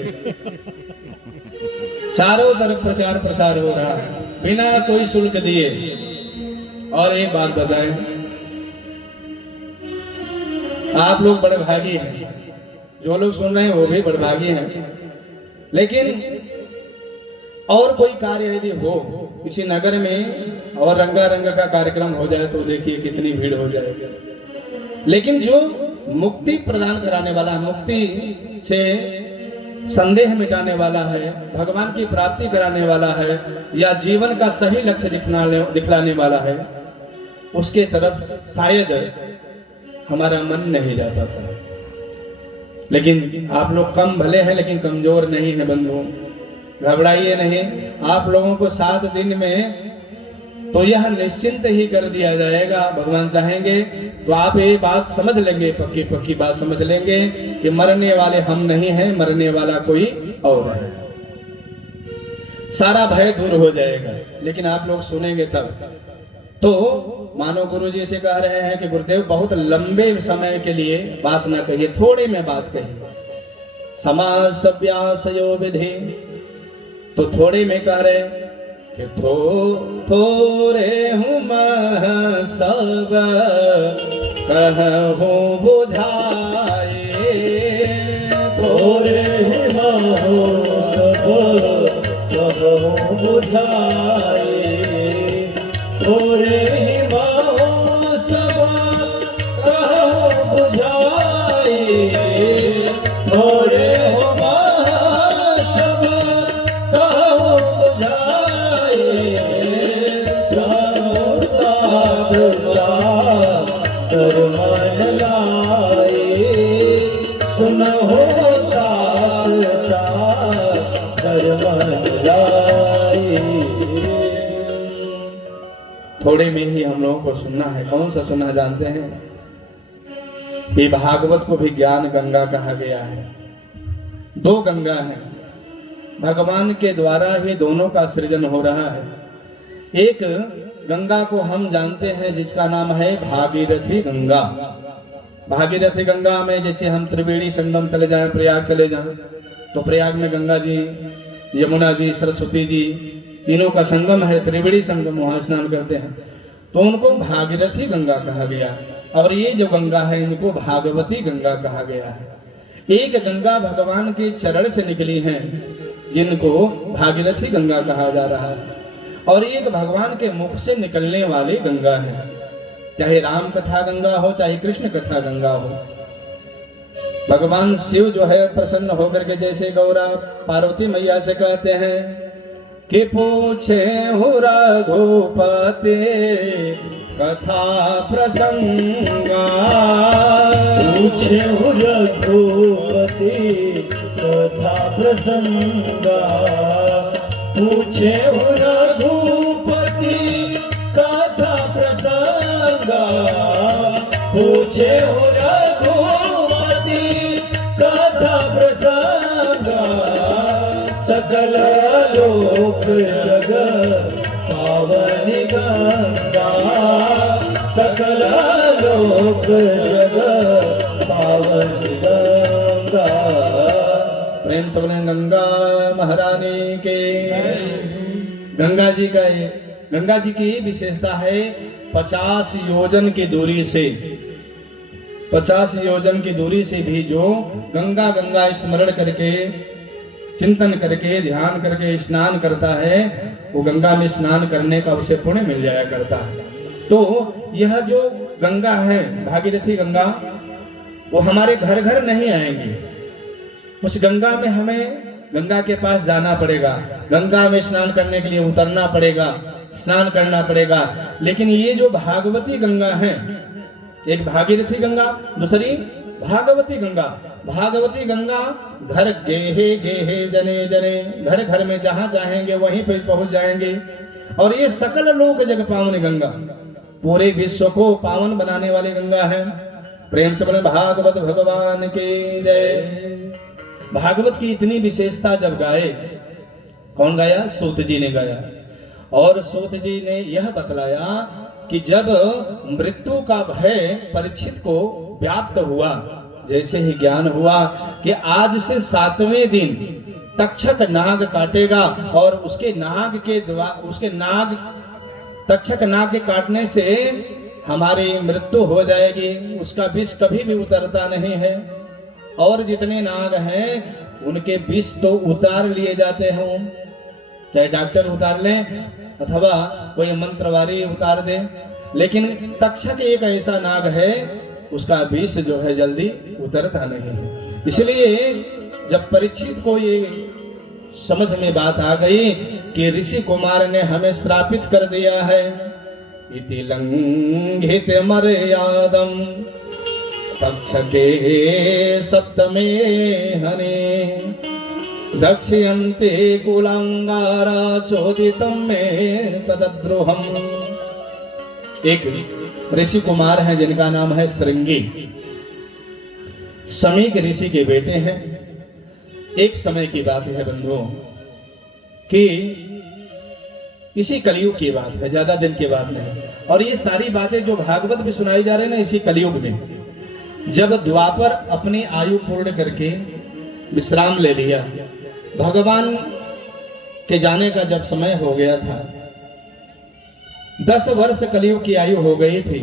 चारों तरफ प्रचार प्रसार हो रहा है बिना कोई शुल्क दिए। और एक बात बताएं, आप लोग बड़े भागी हैं, जो लोग सुन रहे हैं वो भी बड़े भागी हैं। लेकिन और कोई कार्य यदि हो किसी नगर में और रंगारंग का कार्यक्रम हो जाए तो देखिए कितनी भीड़ हो जाएगी। लेकिन जो मुक्ति प्रदान कराने वाला, मुक्ति से संदेह मिटाने वाला है, भगवान की प्राप्ति कराने वाला है या जीवन का सही लक्ष्य दिखलाने वाला है, उसके तरफ शायद हमारा मन नहीं जा पाता। लेकिन आप लोग कम भले हैं लेकिन कमजोर नहीं है बंधु। घबराइए नहीं। आप लोगों को 7 दिन में तो यह निश्चिंत ही कर दिया जाएगा। भगवान चाहेंगे तो आप ये बात समझ लेंगे, पक्की पक्की बात समझ लेंगे कि मरने वाले हम नहीं हैं, मरने वाला कोई और है। सारा भय दूर हो जाएगा। लेकिन आप लोग सुनेंगे तब। तो मानो गुरु जी से कह रहे हैं कि गुरुदेव बहुत लंबे समय के लिए बात ना कहिए, थोड़े में बात कहिए। समाज सव्यासयो विधि, तो थोड़े में कह रहे कि थोड़े हूँ मैं सब कहूँ बुझाए, थोड़े हो सब कहूँ बुझाए, थोड़े हो सब कहूँ बुझाए, थोड़े हो सब कहूँ बुझाए, साध कर मन लाए, सुनहो कर मन लाए। थोड़े में ही हम लोगों को सुनना है। कौन सा सुनना जानते हैं? ये भागवत को भी ज्ञान गंगा कहा गया है। 2 गंगा है, भगवान के द्वारा ही दोनों का सृजन हो रहा है। एक गंगा को हम जानते हैं जिसका नाम है भागीरथी गंगा। भागीरथी गंगा में जैसे हम त्रिवेणी संगम चले जाएं, प्रयाग चले जाएं, तो प्रयाग में गंगा जी, यमुना जी, सरस्वती जी तीनों का संगम है, त्रिवेणी संगम, वहां स्नान करते हैं। तो उनको भागीरथी गंगा कहा गया। और ये जो गंगा है इनको भागवती गंगा कहा गया है। एक गंगा भगवान के चरण से निकली है जिनको भागीरथी गंगा कहा जा रहा है, और एक भगवान के मुख से निकलने वाली गंगा है। चाहे राम कथा गंगा हो, चाहे कृष्ण कथा गंगा हो। भगवान शिव जो है प्रसन्न होकर के जैसे गौरा पार्वती मैया से कहते हैं कि पूछे हो रघुपति कथा प्रसंगा, पूछे हो रघुपति कथा प्रसंगा, पूछे हो रघुपति कथा प्रसंगा, पूछे हो रघुपति कथा प्रसंगा, सकल लोक जगत पावै पावनी गंगा सकल लोक जग पावनी गंगा। प्रेम से बोलें गंगा महारानी के। गंगा जी की विशेषता है 50 योजन की दूरी से, 50 योजन की दूरी से भी जो गंगा गंगा स्मरण करके, चिंतन करके, ध्यान करके स्नान करता है, वो गंगा में स्नान करने का उसे पुण्य मिल जाया करता है। तो यह जो गंगा है, भागीरथी गंगा, वो हमारे घर घर नहीं आएंगी। उस गंगा में हमें गंगा के पास जाना पड़ेगा, गंगा में स्नान करने के लिए उतरना पड़ेगा, स्नान करना पड़ेगा। लेकिन ये जो भागवती गंगा है, एक भागीरथी गंगा, दूसरी भागवती गंगा। भागवती गंगा घर गेहे गेहे जने जने, घर घर में जहां चाहेंगे वहीं पे पहुंच जाएंगे। और ये सकल लोक जग पावन गंगा, पूरे विश्व को पावन बनाने वाली गंगा है। प्रेम से बोले भागवत भगवान की जय। भागवत की इतनी विशेषता जब गाए, कौन गाया? सूत जी ने गाया। और सूत जी ने यह बतलाया कि जब मृत्यु का भय परीक्षित को व्याप्त हुआ, जैसे ही ज्ञान हुआ कि आज से 7वें दिन तक्षक नाग काटेगा और उसके नाग तक्षक नाग के काटने से हमारी मृत्यु हो जाएगी, उसका विष कभी भी उतरता नहीं है। और जितने नाग हैं उनके विष तो उतार लिए जाते हैं, चाहे डॉक्टर उतार लें अथवा कोई मंत्रवारी उतार दे, लेकिन तक्षक एक ऐसा नाग है उसका विष जो है जल्दी उतरता नहीं है। इसलिए जब परीक्षित को ये समझ में बात आ गई कि ऋषि कुमार ने हमें श्रापित कर दिया है, इति लंघित मर्यादम तक्षके सप्तमे हने दक्षयन्ते कुलांगारा चोदितम में तदद्रोहम। एक ऋषि कुमार हैं जिनका नाम है श्रृंगी, समीक ऋषि के बेटे हैं। एक समय की बात है बंधुओं कि इसी कलयुग की बात है, ज्यादा दिन की बात नहीं। और ये सारी बातें जो भागवत भी सुनाई जा रही है ना, इसी कलयुग में, जब द्वापर अपनी आयु पूर्ण करके विश्राम ले लिया, भगवान के जाने का जब समय हो गया था, 10 वर्ष कलयुग की आयु हो गई थी,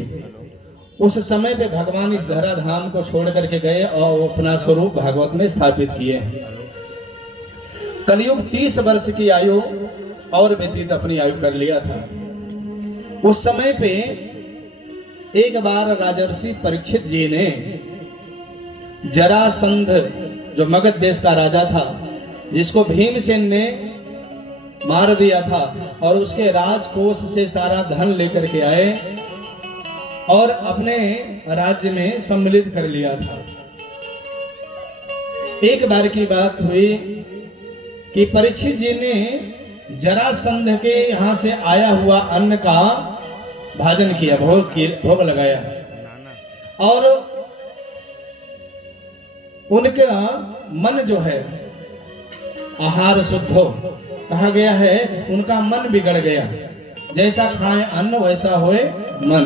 उस समय पे भगवान इस धराधाम को छोड़ करके गए और अपना स्वरूप भागवत में स्थापित किए। कलयुग 30 वर्ष की आयु और व्यतीत अपनी आयु कर लिया था। उस समय पे एक बार राजर्षि परीक्षित जी ने जरासंध, जो मगध देश का राजा था, जिसको भीमसेन ने मार दिया था, और उसके राजकोष से सारा धन लेकर के आए और अपने राज्य में सम्मिलित कर लिया था। एक बार की बात हुई कि परीक्षित जी ने जरासंध के यहां से आया हुआ अन्न का भाजन किया, भोग लगाया, और उनका मन जो है आहार शुद्ध हो, कहा गया है उनका मन बिगड़ गया। जैसा खाए अन्न वैसा होए मन,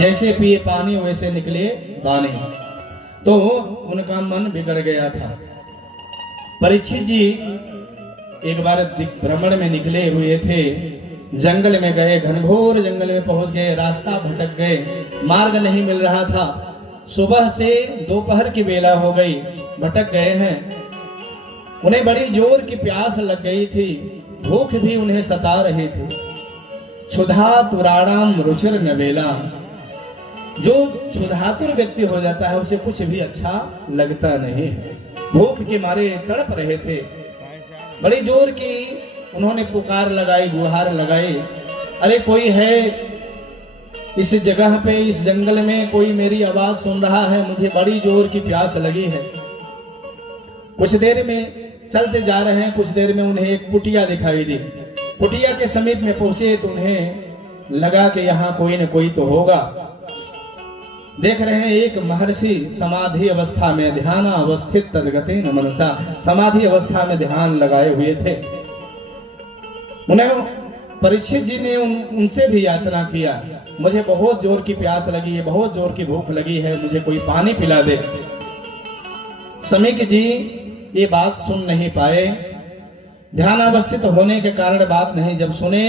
जैसे पिए पानी वैसे निकले वाणी, तो उनका मन बिगड़ गया था। परीक्षित जी एक बार भ्रमण में निकले हुए थे, जंगल में गए, घनघोर जंगल में पहुंच गए, रास्ता भटक गए, मार्ग नहीं मिल रहा था। सुबह से दोपहर की बेला हो गई, भटक गए हैं। उन्हें बड़ी जोर की प्यास लग गई थी, भूख भी उन्हें सता रही थी। क्षुधा तुराणाम रुचिर नवेला, जो क्षुधातुर व्यक्ति हो जाता है उसे कुछ भी अच्छा लगता नहीं। भूख के मारे तड़प रहे थे, बड़ी जोर की उन्होंने पुकार लगाई, गुहार लगाई, अरे कोई है इस जगह पे, इस जंगल में कोई मेरी आवाज सुन रहा है, मुझे बड़ी जोर की प्यास लगी है। कुछ देर में चलते जा रहे हैं, कुछ देर में उन्हें एक कुटिया दिखाई दी। कुटिया के समीप में पहुंचे तो उन्हें लगा कि यहाँ कोई न कोई तो होगा। देख रहे हैं एक महर्षि समाधि अवस्था में, ध्यान अवस्थित तदगते न मनसा, समाधि अवस्था में ध्यान लगाए हुए थे। उन्हें परीक्षित जी ने उनसे भी याचना किया, मुझे बहुत जोर की प्यास लगी है, बहुत जोर की भूख लगी है, मुझे कोई पानी पिला दे। समीक जी ये बात सुन नहीं पाए, ध्यानावस्थित होने के कारण बात नहीं जब सुने,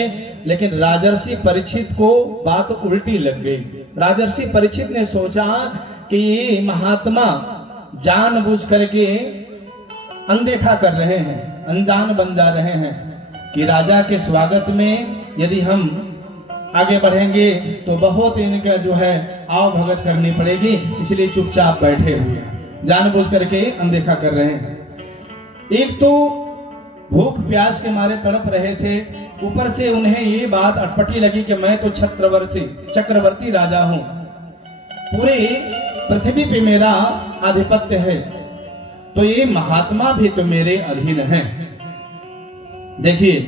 लेकिन राजर्षि परीक्षित को बात उल्टी लग गई। राजर्षि परीक्षित ने सोचा कि ये महात्मा जानबूझ करके अनदेखा कर रहे हैं, अनजान बन जा रहे हैं कि राजा के स्वागत में यदि हम आगे बढ़ेंगे तो बहुत इनका जो है आओ भगत करनी पड़ेगी, इसलिए चुपचाप बैठे हुए हैं, जानबूझ करके अनदेखा कर रहे हैं। एक तो भूख प्यास के मारे तड़प रहे थे, ऊपर से उन्हें ये बात अटपटी लगी कि मैं तो चक्रवर्ती राजा हूं, पूरे पृथ्वी पे मेरा आधिपत्य है, तो ये महात्मा भी तो मेरे अधीन हैं। देखिए,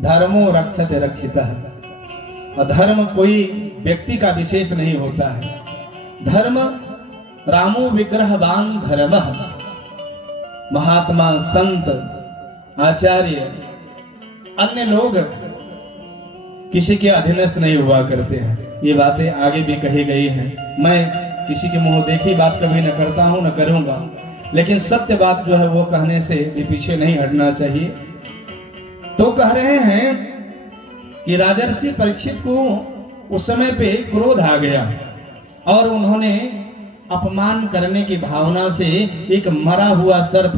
धर्मो रक्षते रक्षितः, धर्म कोई व्यक्ति का विशेष नहीं होता है। धर्म रामो विग्रहवान धर्मः, महात्मा संत आचार्य अन्य लोग किसी के अधीनस्थ नहीं हुआ करते हैं। ये बातें आगे भी कही गई हैं। मैं किसी के मुंह देखी बात कभी न करता हूं न करूंगा, लेकिन सत्य बात जो है वो कहने से भी पीछे नहीं हटना चाहिए। तो कह रहे हैं कि राजर्षि परीक्षित को उस समय पे क्रोध आ गया और उन्होंने अपमान करने की भावना से एक मरा हुआ सर्प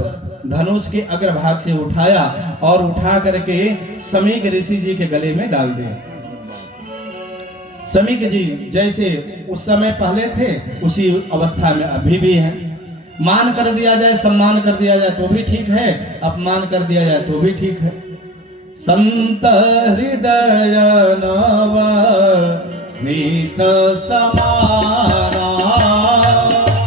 धनुष के अग्रभाग से उठाया और उठा करके समीक ऋषि जी के गले में डाल दिया। समीक जी जैसे उस समय पहले थे उसी अवस्था में अभी भी हैं। मान कर दिया जाए, सम्मान कर दिया जाए तो भी ठीक है, अपमान कर दिया जाए तो भी ठीक है। संत हृदय नवनीत समाना,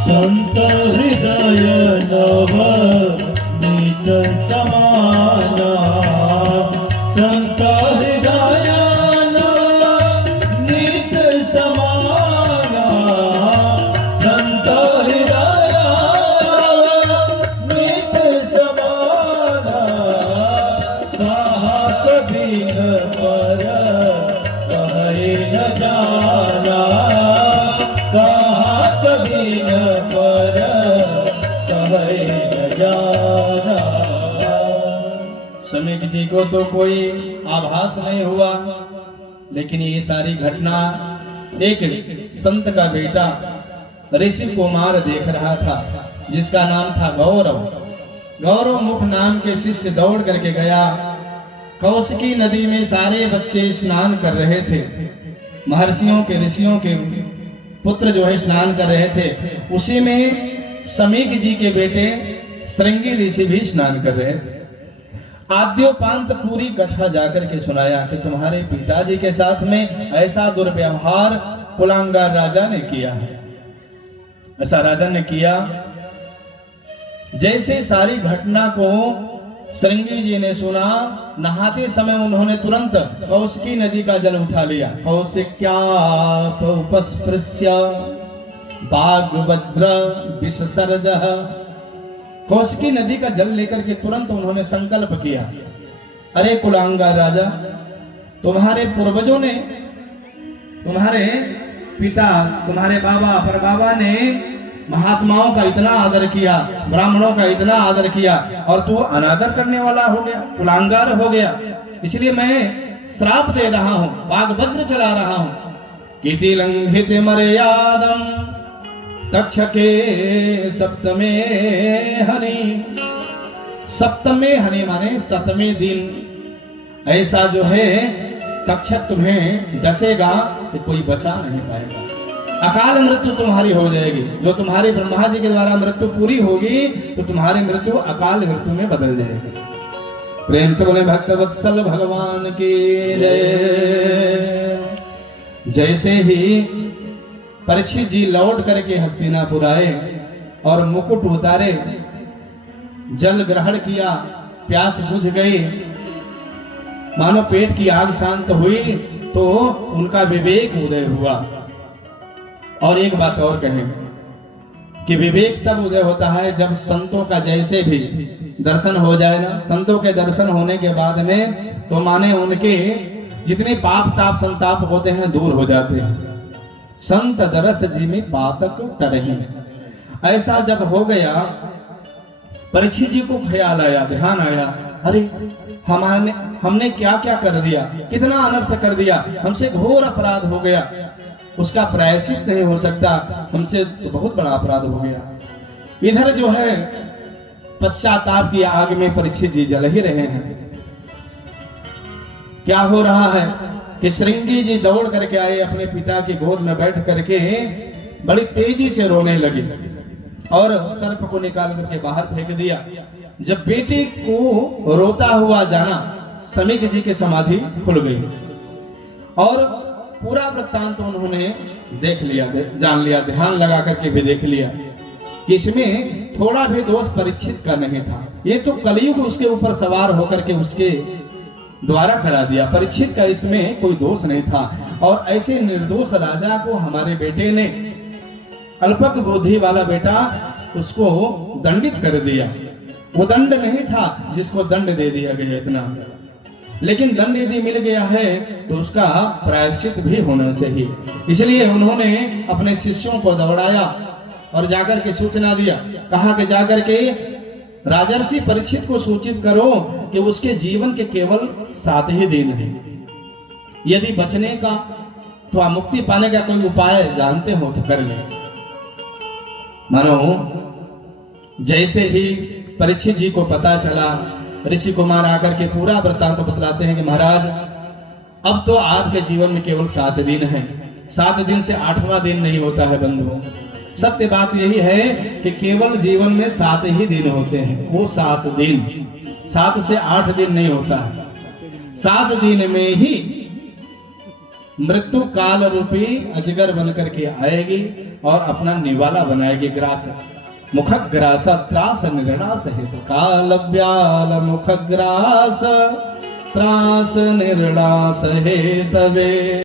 संत हृदय नवनीत समाना, संत हृदय नवनीत समाना, संत हृदय नवनीत समाना, कहा कभी न पर कहे न जाना, कहा कभी न पर कहे न जाना। समीक जी को तो कोई आभास नहीं हुआ, लेकिन ये सारी घटना एक संत का बेटा ऋषि कुमार देख रहा था, जिसका नाम था गौरव। गौरव मुख नाम के शिष्य दौड़ करके गया। कौशिकी नदी में सारे बच्चे स्नान कर रहे थे, महर्षियों के ऋषियों के पुत्र जो है स्नान कर रहे थे। उसी में समीक जी के बेटे श्रृंगी ऋषि भी स्नान कर रहे थे। आद्योपांत पूरी कथा जाकर के सुनाया कि तुम्हारे पिताजी के साथ में ऐसा दुर्व्यवहार कुलांगार राजा ने किया है, ऐसा राजा ने किया। जैसे सारी घटना को श्रृंगी जी ने सुना, नहाते समय उन्होंने तुरंत कौशिकी नदी का जल उठा लिया। कौशिक्याप उपस्पृश्य बाग वज्र विससर्जः, कौशिकी नदी का जल लेकर के तुरंत उन्होंने संकल्प किया, अरे कुलांगार राजा, तुम्हारे पूर्वजों ने, तुम्हारे पिता, तुम्हारे बाबा परबाबा ने महात्माओं का इतना आदर किया, ब्राह्मणों का इतना आदर किया, और तू अनादर करने वाला हो गया, कुलांगार हो गया। इसलिए मैं श्राप दे रहा हूं, बागवज्र चला रहा हूं। किति लंघित मर्यादम तक्षके सप्तमे हनि, सप्तमे हनि माने सप्तमे दिन ऐसा जो है तक्षक तुम्हें डसेगा कि कोई बचा नहीं पाएगा। अकाल मृत्यु तुम्हारी हो जाएगी। जो तुम्हारे ब्रह्मा जी के द्वारा मृत्यु पूरी होगी तो तुम्हारी मृत्यु अकाल मृत्यु में बदल जाएगी। प्रेम से बोले भक्त वत्सल भगवान की जय। जैसे ही परीक्षित जी लौट करके हस्तिनापुर आए और मुकुट उतारे, जल ग्रहण किया, प्यास बुझ गई, मानो पेट की आग शांत हुई, तो उनका विवेक उदय हुआ। और एक बात और कहें कि विवेक तब उदय होता है जब संतों का जैसे भी दर्शन हो जाए ना, संतों के दर्शन होने के बाद में तो माने उनके जितने पाप ताप संताप होते हैं दूर हो जाते हैं। संत दरस जिमि पातक टरहि। ऐसा जब हो गया, परीक्षित जी को ख्याल आया, ध्यान आया, अरे हमने क्या क्या कर दिया, कितना अनर्थ कर दिया, हमसे घोर अपराध हो गया, उसका प्रायश्चित नहीं हो सकता, हमसे तो बहुत बड़ा अपराध हो गया। इधर जो है पश्चाताप की आग में परीक्षित जी जल ही रहे हैं। क्या हो रहा है कि श्रृंगी जी दौड़ करके आए, अपने पिता की गोद में बैठ करके बड़ी तेजी से रोने लगे और सर्प को निकाल करके बाहर फेंक दिया। जब बेटे को रोता हुआ जाना, समीक जी की समाधि खुल गई और पूरा वृत्तांत उन्होंने देख लिया, जान लिया, ध्यान लगा करके भी देख लिया कि इसमें थोड़ा भी दोष परीक्षित का नहीं था। ये तो कलयुग उसके ऊपर सवार होकर के उसके द्वारा करा दिया, परीक्षित का इसमें कोई दोष नहीं था। और ऐसे निर्दोष राजा को हमारे बेटे ने, अल्पक बुद्धि वाला बेटा, उसको दंडित कर दिया। वो दंड नहीं था जिसको दंड दे दिया गया इतना, लेकिन दंड यदि मिल गया है तो उसका प्रायश्चित भी होना चाहिए। इसलिए उन्होंने अपने शिष्यों को दौड़ाया और जाकर के सूचना दिया, कहा कि जाकर के राजर्षि परीक्षित को सूचित करो कि उसके जीवन के केवल 7 ही दिन हैं। यदि बचने का तो मुक्ति पाने का कोई उपाय जानते हो तो कर ले। मानो जैसे ही परीक्षित जी को पता चला, ऋषि कुमार आकर के पूरा वृत्तांत बतलाते हैं कि महाराज अब तो आपके जीवन में केवल 7 दिन हैं। 7 दिन से 8वां दिन नहीं होता है बंधुओं। सत्य बात यही है कि केवल जीवन में 7 ही दिन होते हैं। वो 7 दिन, 7 से 8 दिन नहीं होता है। 7 दिन में ही मृत्यु काल रूपी अजगर बनकर के आएगी और अपना निवाला बनाएगी। ग्रास मुख ग्रास त्रास निर्णास हेतु काल व्याल मुख ग्रास त्रास निर्णास हेतवे।